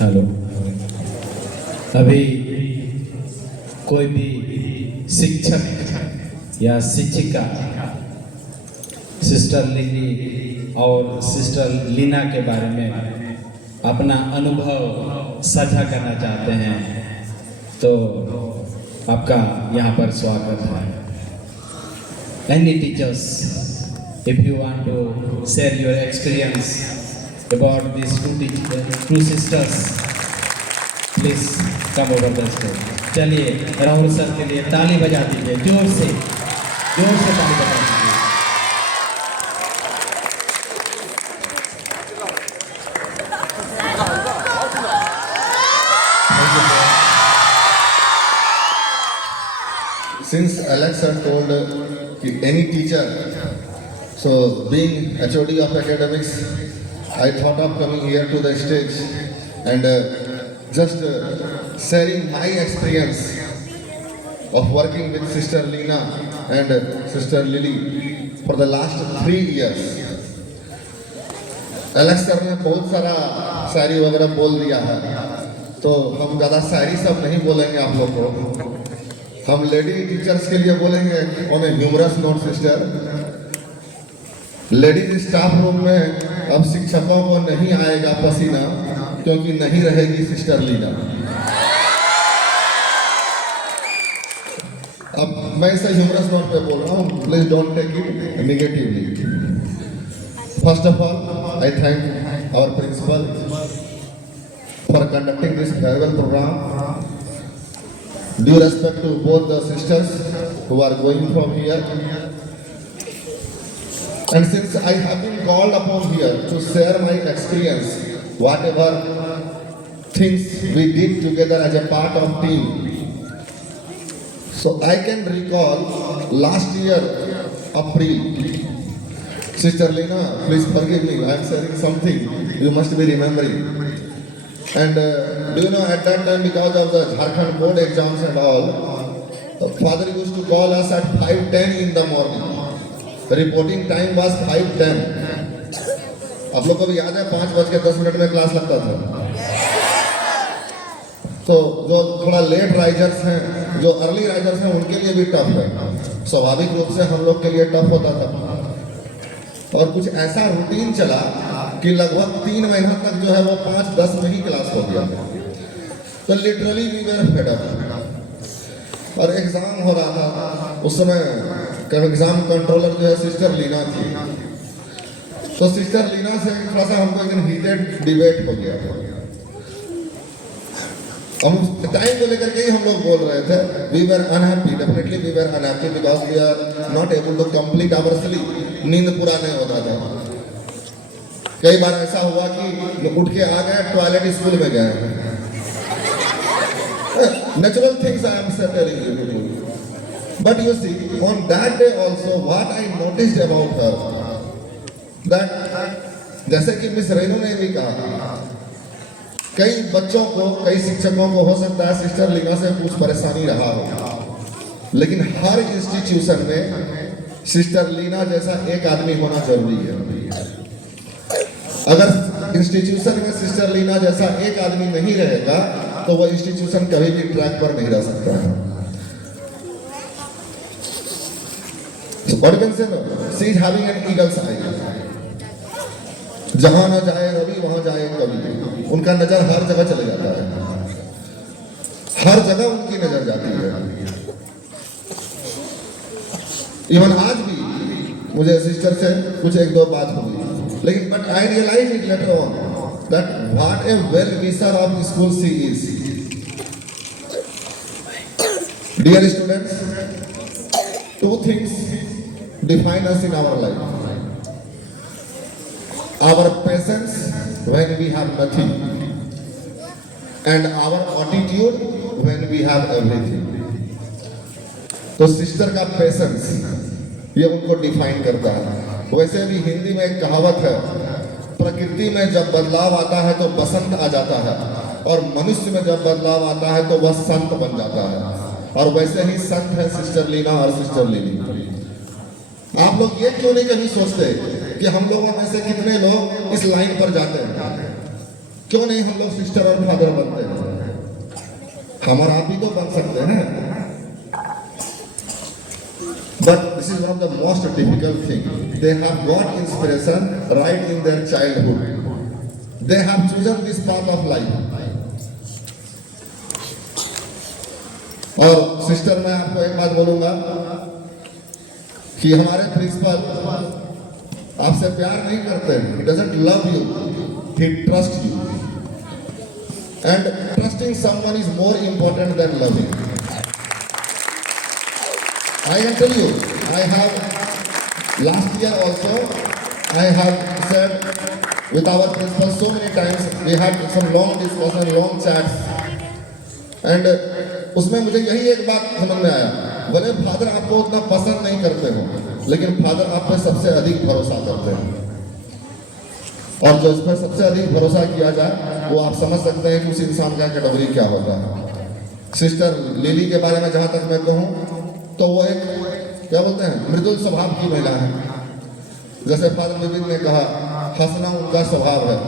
Hello. अभी कोई भी शिक्षक या शिक्षिका sister lily और सिस्टर लीना के बारे में अपना अनुभव साझा करना चाहते हैं तो आपका यहाँ पर स्वागत है। Any teachers, if you want to share your experience about these two sisters, please come over the stage. चलिए राहुल सर के लिए ताली बजा दीजिए, जोर से ताली बजा दीजिए। Since Alex had told any teacher, so being HOD of academics, I thought of coming here to the stage and just sharing my experience of working with Sister Leena and Sister Lily for the last 3 years. Alex sir ने बहुत सारा शायरी वगैरह बोल दिया है, तो हम ज़्यादा शायरी सब नहीं बोलेंगे आप लोग को। हम लेडी टीचर्स के लिए बोलेंगे on a humorous note sister. Ladies staff room में अब शिक्षकों को नहीं आएगा पसीना क्योंकि नहीं रहेगी सिस्टर लीना। अब मैं इसे ह्यूमरस नोट पे बोल रहा हूँ, please don't take it negatively. First of all I thank our principal for conducting this farewell programme. Due respect to both the sisters who are going from here. And since I have been called upon here to share my experience, whatever things we did together as a part of team. So I can recall last year, April. Sister Leena, please forgive me, I am sharing something you must be remembering. And do you know, at that time, because of the Jharkhand board exams and all, father used to call us at 5:10 in the morning. The reporting time was 5:10. आप लोग को भी याद है 5:10 में क्लास लगता था। तो जो थोड़ा लेट राइजर्स हैं, जो अर्ली राइजर्स हैं, उनके लिए भी टफ है। स्वाभाविक रूप से हम लोग के लिए टफ होता था। और कुछ ऐसा रूटीन चला कि लगभग 3 महीना तक जो है वो 5:10 में ही क्लास हो गया। तो literally we were fed up. और एग्जाम हो रहा था उस समय, एग्जाम कंट्रोलर जो है सिस्टर लीना थी। तो सिस्टर लीना से थोड़ा सा हमको एक दिन हीटेड डिबेट हो गया। हम टाइम को लेकर के ही हम लोग बोल रहे थे। We were unhappy, definitely we were unhappy because we are not able to complete our sleep. नींद पूरा नहीं होता था। कई बार ऐसा हुआ कि उठ के आ गए, टॉयलेट स्कूल में गए। Natural things I am telling you. But you see on that day also what I noticed about her, that जैसे कि मिस रेनू ने भी कहा, कई बच्चों को, कई शिक्षकों को हो सकता है सिस्टर लीना से कुछ परेशानी रहा हो। लेकिन हर इंस्टीट्यूशन में सिस्टर लीना जैसा एक आदमी होना जरूरी है। अगर इंस्टीट्यूशन में सिस्टर लीना जैसा एक आदमी नहीं रहेगा तो वह इंस्टीट्यूशन कभी भी ट्रैक पर नहीं रह सकता है। She is having an eagle's eye. जहां न जाए रवि वहां जाए कवि। उनका नजर हर जगह चले जाता है, हर जगह उनकी नजर जाती है। इवन आज भी मुझे सिस्टर से कुछ एक दो बात हुई, लेकिन but I realise it later on that what a well wisher of school she is. Dear students, two things define us in our life: our patience when we have nothing, and our attitude when we have everything. तो सिस्टर का पेशेंस ये उनको डिफाइन करता है। वैसे भी हिंदी में एक कहावत है, प्रकृति में जब बदलाव आता है तो बसंत आ जाता है, और मनुष्य में जब बदलाव आता है तो वह संत बन जाता है। और वैसे ही संत है सिस्टर लीना और सिस्टर लिली। आप लोग ये क्यों नहीं कभी सोचते कि हम लोगों में से कितने लोग इस लाइन पर जाते हैं? क्यों नहीं हम लोग सिस्टर और फादर बनते हैं? हमारा आप भी तो बन सकते हैं। But this is one of the most difficult thing. They have got inspiration right in their childhood. They have chosen this path of life. और सिस्टर, मैं आपको एक बात बोलूंगा कि हमारे प्रिंसिपल आपसे प्यार नहीं करते हैं। He doesn't love you, he trusts you. And trusting someone is more important than loving. I can tell you, I have last year also, I have said with our principal so many times, we had some long discussion, long chats, and उसमें मुझे यही एक बात समझ में आया, भले फादर आपको उतना पसंद नहीं करते हो, लेकिन फादर आप पे सबसे अधिक भरोसा करते हैं। और जो इस पर सबसे अधिक भरोसा किया जाए वो आप समझ सकते हैं कि उस इंसान का कैटेगरी क्या होता है। सिस्टर लिली के बारे में जहाँ तक मैं कहूँ तो वो एक क्या बोलते हैं, मृदुल स्वभाव की महिला है। जैसे फादर विविध ने कहा, हंसना उनका स्वभाव है।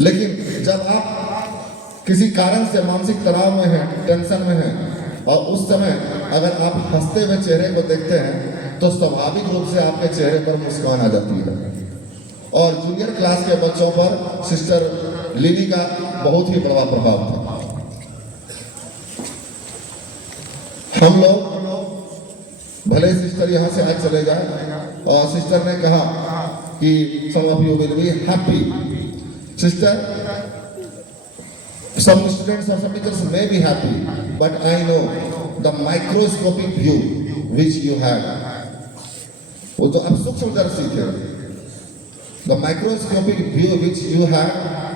लेकिन जब आप किसी कारण से मानसिक तनाव में हैं, टेंशन में हैं, और उस समय अगर आप हंसते हुए चेहरे को देखते हैं तो स्वाभाविक रूप से आपके चेहरे पर मुस्कान आ जाती है। और जूनियर क्लास के बच्चों पर सिस्टर लिली का बहुत ही बड़ा प्रभाव था। हम लोग भले सिस्टर यहाँ से आज चले जाए, और सिस्टर ने कहा कि some of you will be happy. Sister, some students or some teachers may be happy, but I know the microscopic view which you had. वो तो आप सूक्ष्मदर्शी थे। The microscopic view which you had,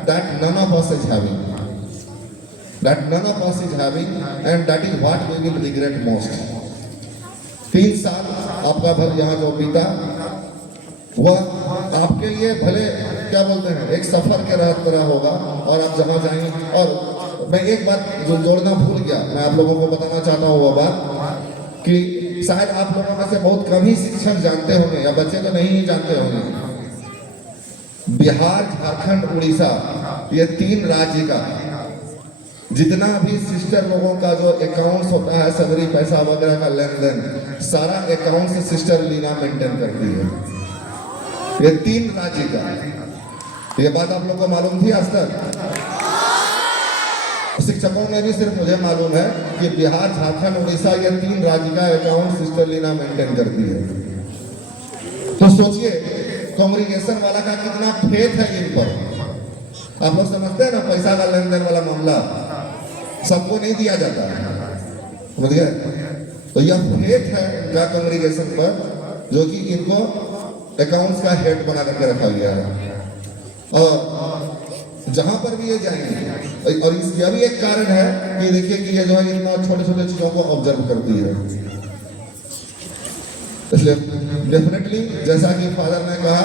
that none of us is having. That none of us is having, and that is what we will regret most. 3 साल आपका भर यहाँ जो बीता, वह आपके लिए भले क्या बोलते हैं एक सफर के तरह होगा, और आप जहाँ जाएंगे। और मैं एक बात जो जोड़ना भूल गया, मैं आप लोगों को बताना चाहता हूँ वह बात कि शायद आप लोगों में से बहुत कम ही शिक्षक जानते होंगे, या बच्चे तो नहीं ही जानते होंगे, बिहार, झारखंड, उड़ीसा, ये 3 राज्य का जितना भी सिस्टर लोगों का जो अकाउंट्स होता है, सैलरी, पैसा वगैरह का लेन देन, सारा अकाउंट सिस्टर लीना मेंटेन करती है। ये 3 राज्य का, ये बात आप लोग को मालूम थी आज तक? शिक्षकों में भी सिर्फ मुझे मालूम है कि बिहार, झारखंड, उड़ीसा, ये 3 राज्य का अकाउंट सिस्टर लीना मेंटेन करती है। तो सोचिए कांग्रीगेशन वाला का कितना फेथ है इन पर। आप लोग समझते हैं ना, पैसा का लेन देन वाला मामला सबको नहीं दिया जाता है, समझ गए? तो यह फेथ है इनका कांग्रीगेशन पर, जो कि इनको अकाउंट्स का हेड बना करके रखा गया है। और जहां पर भी ये जाएंगे, और इसका भी एक कारण है कि देखिए कि ये जो है इतना छोटे छोटे चीजों को ऑब्जर्व करती है। इसलिए डेफिनेटली जैसा कि फादर ने कहा,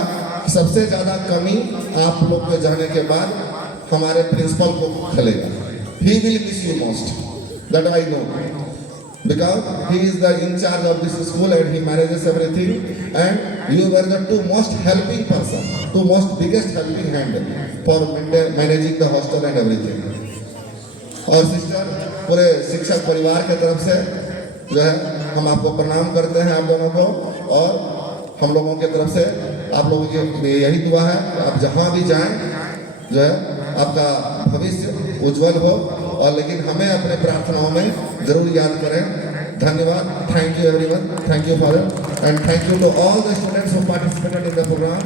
सबसे ज्यादा कमी आप लोग के जाने के बाद हमारे प्रिंसिपल को खलेगा। He will miss you most, that I know. because he is the in charge of this school and he manages everything, and you were the two most helping person, two most biggest helping hand for managing the hostel and everything. और सिस्टर पूरे शिक्षक परिवार के तरफ से जो है हम आपको प्रणाम करते हैं आप दोनों को, और हम लोगों के तरफ से आप लोगों के लिए यही दुआ है कि आप जहाँ भी जाएं जो है आपका भविष्य उज्जवल हो, और लेकिन हमें अपने प्रार्थनाओं में जरूर याद करें। धन्यवाद। Thank you everyone, thank you father, and thank you to all the students who participated in the programme,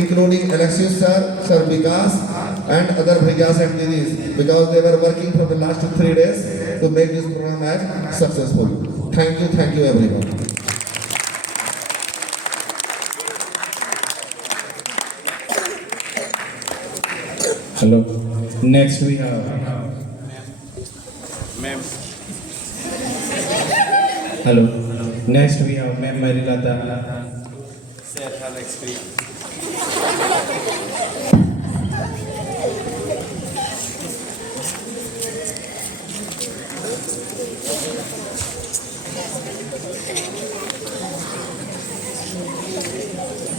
including Alexius sir, Sir Vikas and other bhaiyas and didis, because they were working for the last 3 days to make this program as successful. Thank you everyone. Hello. Next we have Ma'am. hello. Next we have Ma'am Marilata. Share her experience.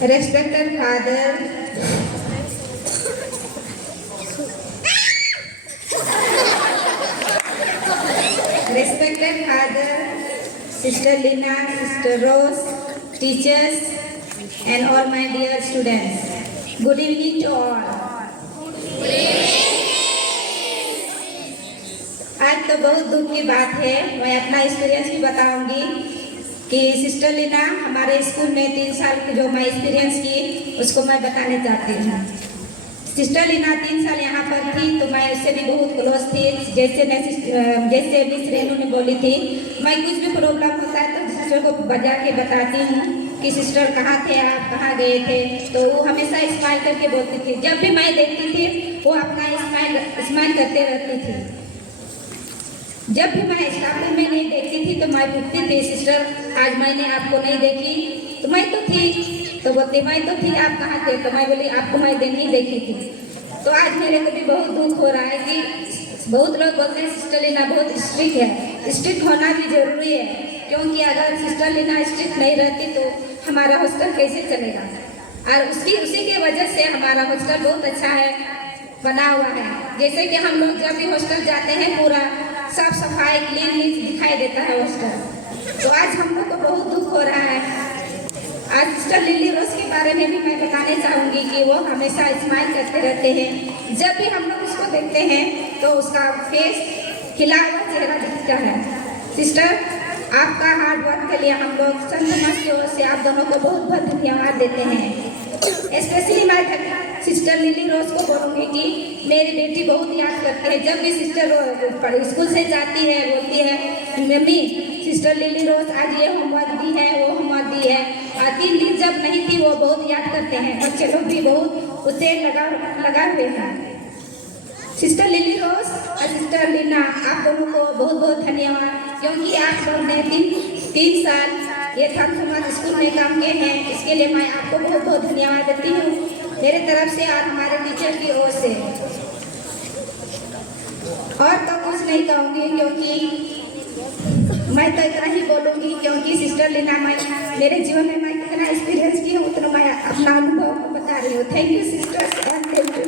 Respected father, Sister Lina, Sister Rose, teachers, and all my dear students. Good evening to all. आज तो बहुत दुख की बात है, मैं अपना एक्सपीरियंस भी बताऊंगी कि सिस्टर लीना हमारे स्कूल में 3 साल की जो मैं एक्सपीरियंस की उसको मैं बताने चाहती हूँ। सिस्टर लीना 3 साल यहाँ पर थी तो मैं उससे भी बहुत क्लोज थी। जैसे मिस रेनू ने बोली थी, मैं कुछ भी प्रॉब्लम होता है तो सिस्टर को बजा के बताती हूँ कि सिस्टर कहाँ थे आप, कहाँ गए थे, तो वो हमेशा स्माइल करके बोलती थी। जब भी मैं देखती थी वो अपना स्माइल करते रहती थी। जब भी मैं स्टाफ रूम में नहीं देखती थी तो मैं पूछती थी, सिस्टर आज मैंने आपको नहीं देखी, तो मैं तो थी, तो बोलती मैं तो थी, आप कहाँ थे, तो मैं बोली आपको मैं नहीं देखी थी। तो आज मेरे को भी बहुत दुख हो रहा है कि बहुत लोग बोलते हैं सिस्टर लीना बहुत स्ट्रिक्ट है। स्ट्रिक्ट होना भी जरूरी है, क्योंकि अगर सिस्टर लीना स्ट्रिक्ट नहीं रहती तो हमारा हॉस्टल कैसे चलेगा। और उसी के वजह से हमारा हॉस्टल बहुत अच्छा है, बना हुआ है। जैसे कि हम लोग जब भी हॉस्टल जाते हैं पूरा साफ सफाई क्लीन दिखाई देता है हॉस्टल। तो आज हम लोग को बहुत दुख हो रहा है। आज सिस्टर लिली रोज के बारे में भी मैं बताने चाहूँगी कि वो हमेशा स्माइल करते रहते हैं। जब भी हम लोग उसको देखते हैं तो उसका फेस खिला हुआ चेहरा दिखता है। सिस्टर आपका हार्ड वर्क के लिए हम लोग संत समाज की ओर से आप दोनों को बहुत बहुत धन्यवाद देते हैं। स्पेशली मैं सिस्टर लिली रोज को बोलूँगी कि मेरी बेटी बहुत याद करती है। जब भी सिस्टर स्कूल से जाती है बोलती है मम्मी सिस्टर लिली रोज आज ये होमवर्क दी है, वो होमवर्क दी है। और 3 दिन जब नहीं थी वो बहुत याद करते हैं। बच्चे लोग भी बहुत उससे लगा हुए हैं। सिस्टर लिली रोज और सिस्टर लीना आप दोनों को बहुत बहुत धन्यवाद, क्योंकि आप लोग ने 3 साल ये संत समाज स्कूल में काम किए हैं। इसके लिए मैं आपको बहुत बहुत धन्यवाद देती हूँ मेरे तरफ से और हमारे टीचर की ओर से। और तो कुछ नहीं कहूँगी, क्योंकि मैं तो इतना ही बोलूँगी क्योंकि सिस्टर लीना मेरे जीवन में मैं कितना एक्सपीरियंस की हूँ उतना मैं अपना अनुभव बता रही हूँ। Thank you sisters and thank you.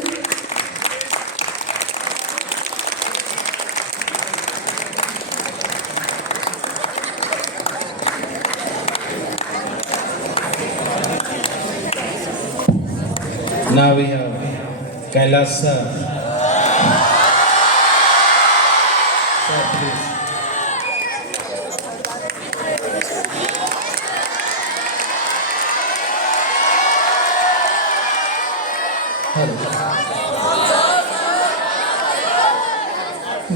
Now we have Kailash sir. Sir, please. Hello.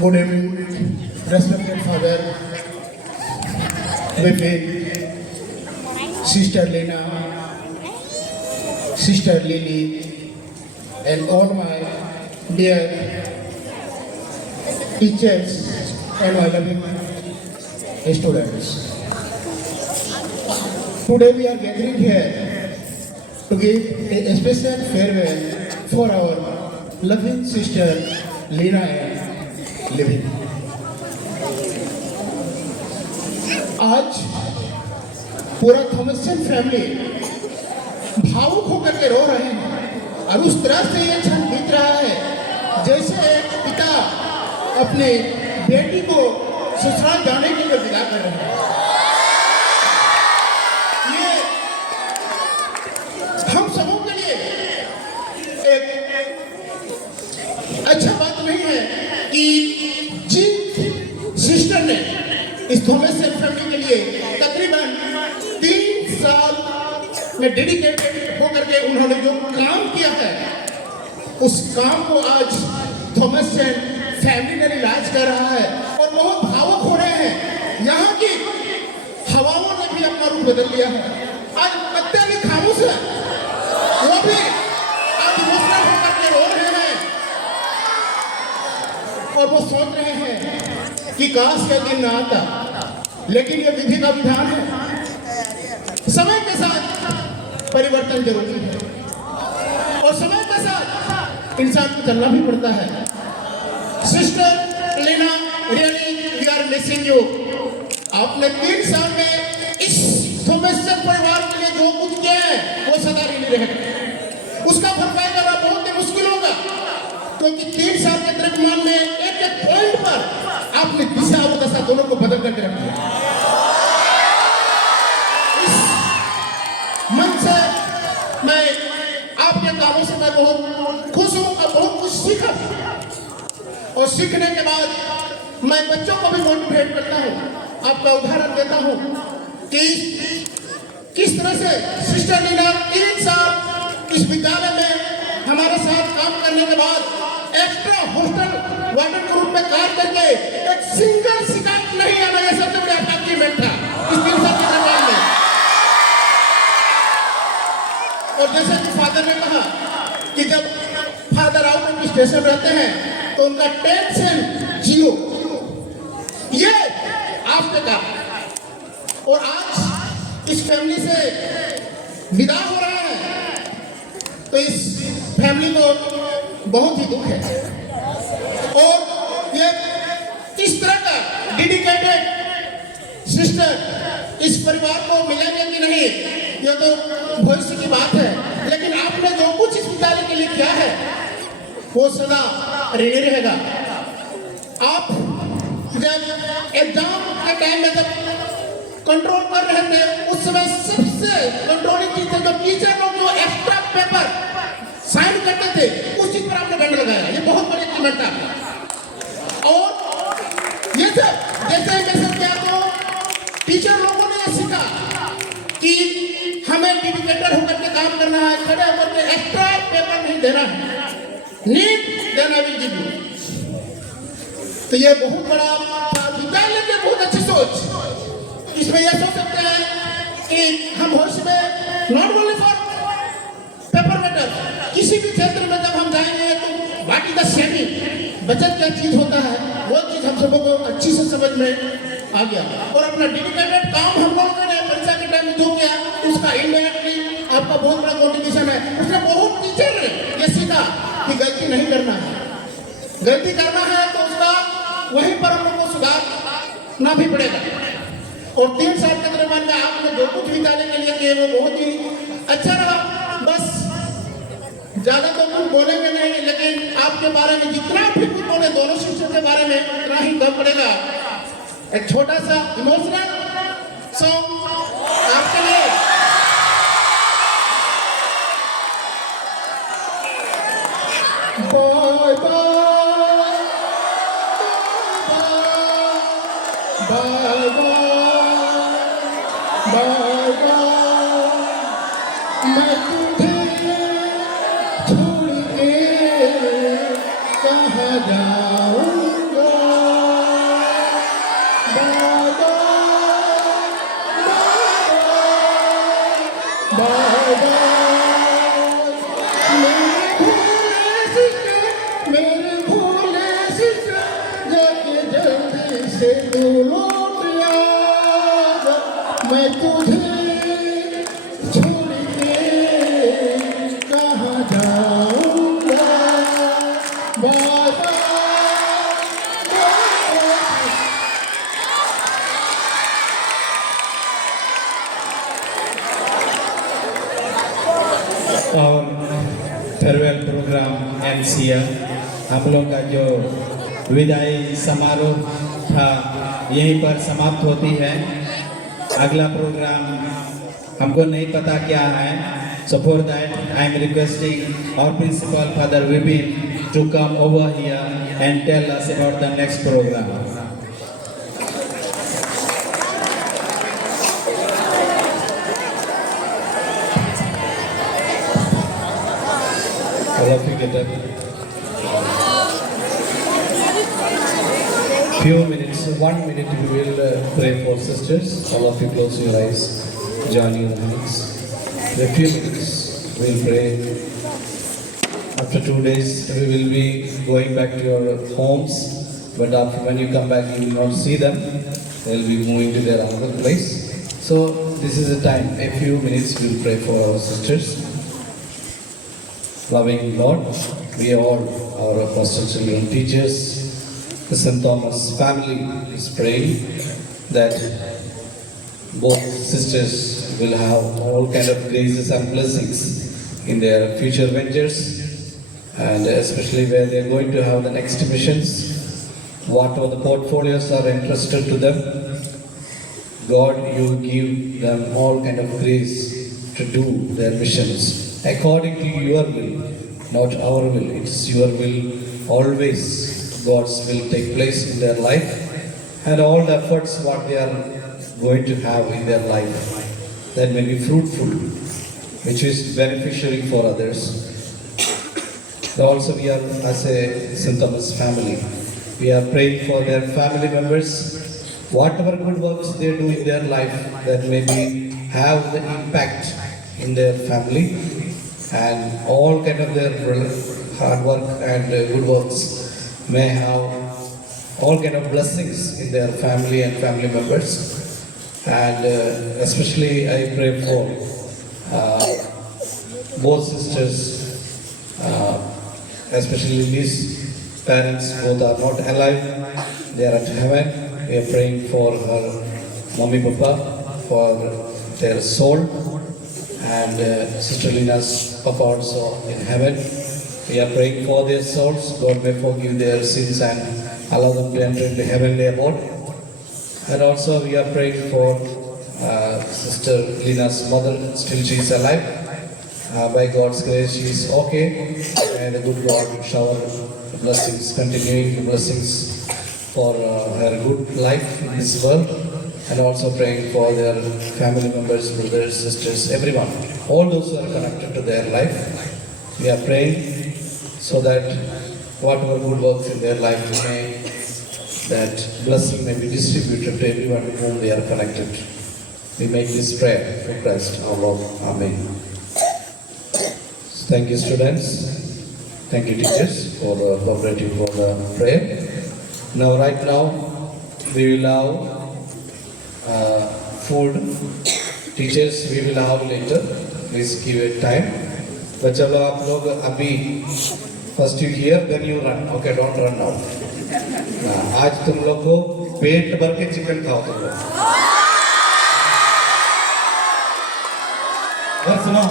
Good evening, respected father, Vipin, Sister Lina, Sister Lily, and all my dear teachers and my loving students. Today we are gathering here to give a special farewell for our loving sister Lina and Livin. आज पूरा Thompson family भावुक होकर के रो रहे हैं और उस तरह से ये क्षण बीत रहा है जैसे एक पिता अपने बेटी को ससुराल जाने के लिए विदा कर रहे हैं। ये हम सबों के लिए एक अच्छा बात नहीं है कि जिन सिस्टर ने इस थॉमसन फैमिली के लिए तकरीबन 3 साल में डेडिकेटेड होकर के उन्होंने जो काम किया है उस काम को आज थॉमसन फैमिली ने रियलाइज कर रहा है और बहुत भावुक हो रहे हैं। यहाँ की हवाओं ने भी अपना रूप बदल लिया है। आज पत्ते भी खामोश है, वो भी आज इमोशनल होकर के रो रहे हैं और वो सोच रहे हैं कि काश का दिन ना आता, लेकिन ये विधि का विधान है। समय के साथ परिवर्तन जरूरी है और समय के साथ इंसान को चलना भी पड़ता है। Sister Lena, really we are missing you. आपने 3 साल में इस थॉमसन परिवार के लिए जो कुछ किया है वो सदा ऋणी रहेगा। उसका भरपाई करना बहुत ही मुश्किल होगा, क्योंकि 3 साल के द्रव्यमान में एक एक पॉइंट पर आपने दिशा और दशा दोनों को बदल करके रख दिया। इस मन से मैं आपके कामों से मैं बहुत खुश हूँ और बहुत कुछ सीखा और सीखने के बाद मैं बच्चों को भी मोटिवेट करता हूँ। आपका उदाहरण देता हूँ कि किस तरह से सिस्टर लीना 3 साल इस विद्यालय में हमारे साथ काम करने के बाद एक्स्ट्रा हॉस्टल वार्डन के रूप में कार्य करके एक सिंगल शिकायत नहीं आना, यह सबसे बड़ा अचीवमेंट था इस 3 साल के दरमियान में। और जैसे कि फादर ने कहा कि जब फादर आउट ऑफ स्टेशन रहते हैं तो उनका टेंशन 0, ये आपके का। और आज इस फैमिली से विदा हो रहा है तो इस फैमिली को बहुत ही दुख है और ये इस तरह का डेडिकेटेड सिस्टर इस परिवार को मिलेंगे कि नहीं ये तो भविष्य की बात है, लेकिन आपने जो कुछ इस विद्यालय के लिए किया है वो सदा ऋणी रहेगा। आप जब एग्जाम के टाइम में जब कंट्रोल कर रहे थे उस समय सबसे कंट्रोलिंग चीज थी जो टीचर लोग जो एक्स्ट्रा पेपर साइन करते थे उस चीज पर आपने बैंड लगाया, ये बहुत बड़ी अचीवमेंट था। और ये सब जैसे मैसेज किया तो टीचर लोगों ने ये सीखा कि हमें डेडिकेटेड होकर के काम करना है, खड़े होकर के एक्स्ट्रा पेपर नहीं देना है, नीट देना भी जीवित। तो ये बहुत बड़ा विद्यालय की बहुत अच्छी सोच। इसमें यह सोच सकते हैं कि हम भविष्य में not only for paper matter किसी भी क्षेत्र में जब हम जाएंगे तो बाकी का सेविंग बचत क्या चीज होता है वो चीज हम सबों को अच्छी से समझ में आ गया। और अपना डेडिकेटेड काम हम लोगों ने परीक्षा के टाइम में जो किया उसका इनडायरेक्टली आपका बहुत बड़ा कॉन्ट्रीब्यूशन है। उसने बहुत टीचर ने ये सीखा कि गलती नहीं करना है, गलती करना है तो उसका वहीं पर हम लोग को सुधारना भी पड़ेगा। और 3 साल के दरमियान में आपने जो कुछ विद्यालय के लिए किए वो बहुत ही अच्छा रहा। बस ज्यादा तो कुछ बोलेंगे नहीं, लेकिन आपके बारे में जितना भी कुछ बोले दोनों शिक्षकों के बारे में उतना ही कम पड़ेगा। एक छोटा सा इमोशनल सॉन्ग आपके लिए। बाय बाय बाय बाय, मैं तुझे छोड़ के कहाँ जाऊंगा। बाय बाय मेरे भोले सिस्टर जाके जल्दी से तू लौट आ, मैं तुझे छोड़ के कहाँ जाऊंगा। बाबा और फेयरवेल प्रोग्राम MCA हम लोग का जो विदाई समारोह था यहीं पर समाप्त होती है। अगला प्रोग्राम हमको नहीं पता क्या है, so for that I am requesting our principal Father Vipin to come over here and tell us about the next program. All of you get up. Few minutes, 1 minute we will pray for sisters. All of you close your eyes, join your hands. In a few minutes we will pray. After 2 days we will be going back to your homes, but after when you come back you will not see them. They will be moving to their other place. So this is the time, a few minutes we will pray for our sisters. Loving Lord, we all, our apostles, children, teachers, the St. Thomas family is praying that both sisters will have all kind of graces and blessings in their future ventures, and especially where they are going to have the next missions, whatever the portfolios are entrusted to them. God, you give them all kind of grace to do their missions according to your will, not our will. It's your will. Always God's will take place in their life, and all the efforts what they are going to have in their life, that may be fruitful, which is beneficiary for others. Also we are, as a St. Thomas family, we are praying for their family members, whatever good works they do in their life, that maybe have the impact in their family, and all kind of their hard work and good works may have all kind of blessings in their family and family members. And especially I pray for both sisters, especially Lizz's parents. Both are not alive, they are at heaven. We are praying for her mommy papa, for their soul, and Sister Lina's papa also in heaven. We are praying for their souls. God may forgive their sins and allow them to enter into heavenly abode. And also we are praying for Sister Lina's mother. Still she is alive. By God's grace she is okay, and the good God shower blessings, continuing blessings for her good life in this world. And also praying for their family members, brothers, sisters, everyone, all those who are connected to their life. We are praying so that whatever good works in their life may, that blessing may be distributed to everyone whom they are connected. We make this prayer for Christ our Lord. Amen. Thank you, students. Thank you, teachers, for cooperating for the prayer. Now, right now, we will have food. Teachers, we will have later. Please give it time. But chalo aap log abhi first you hear, then you run. Okay, don't run now. आज तुम लोग को पेट भर के चिकन खाओ तुम लोग। और सुनो,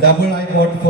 double I bought for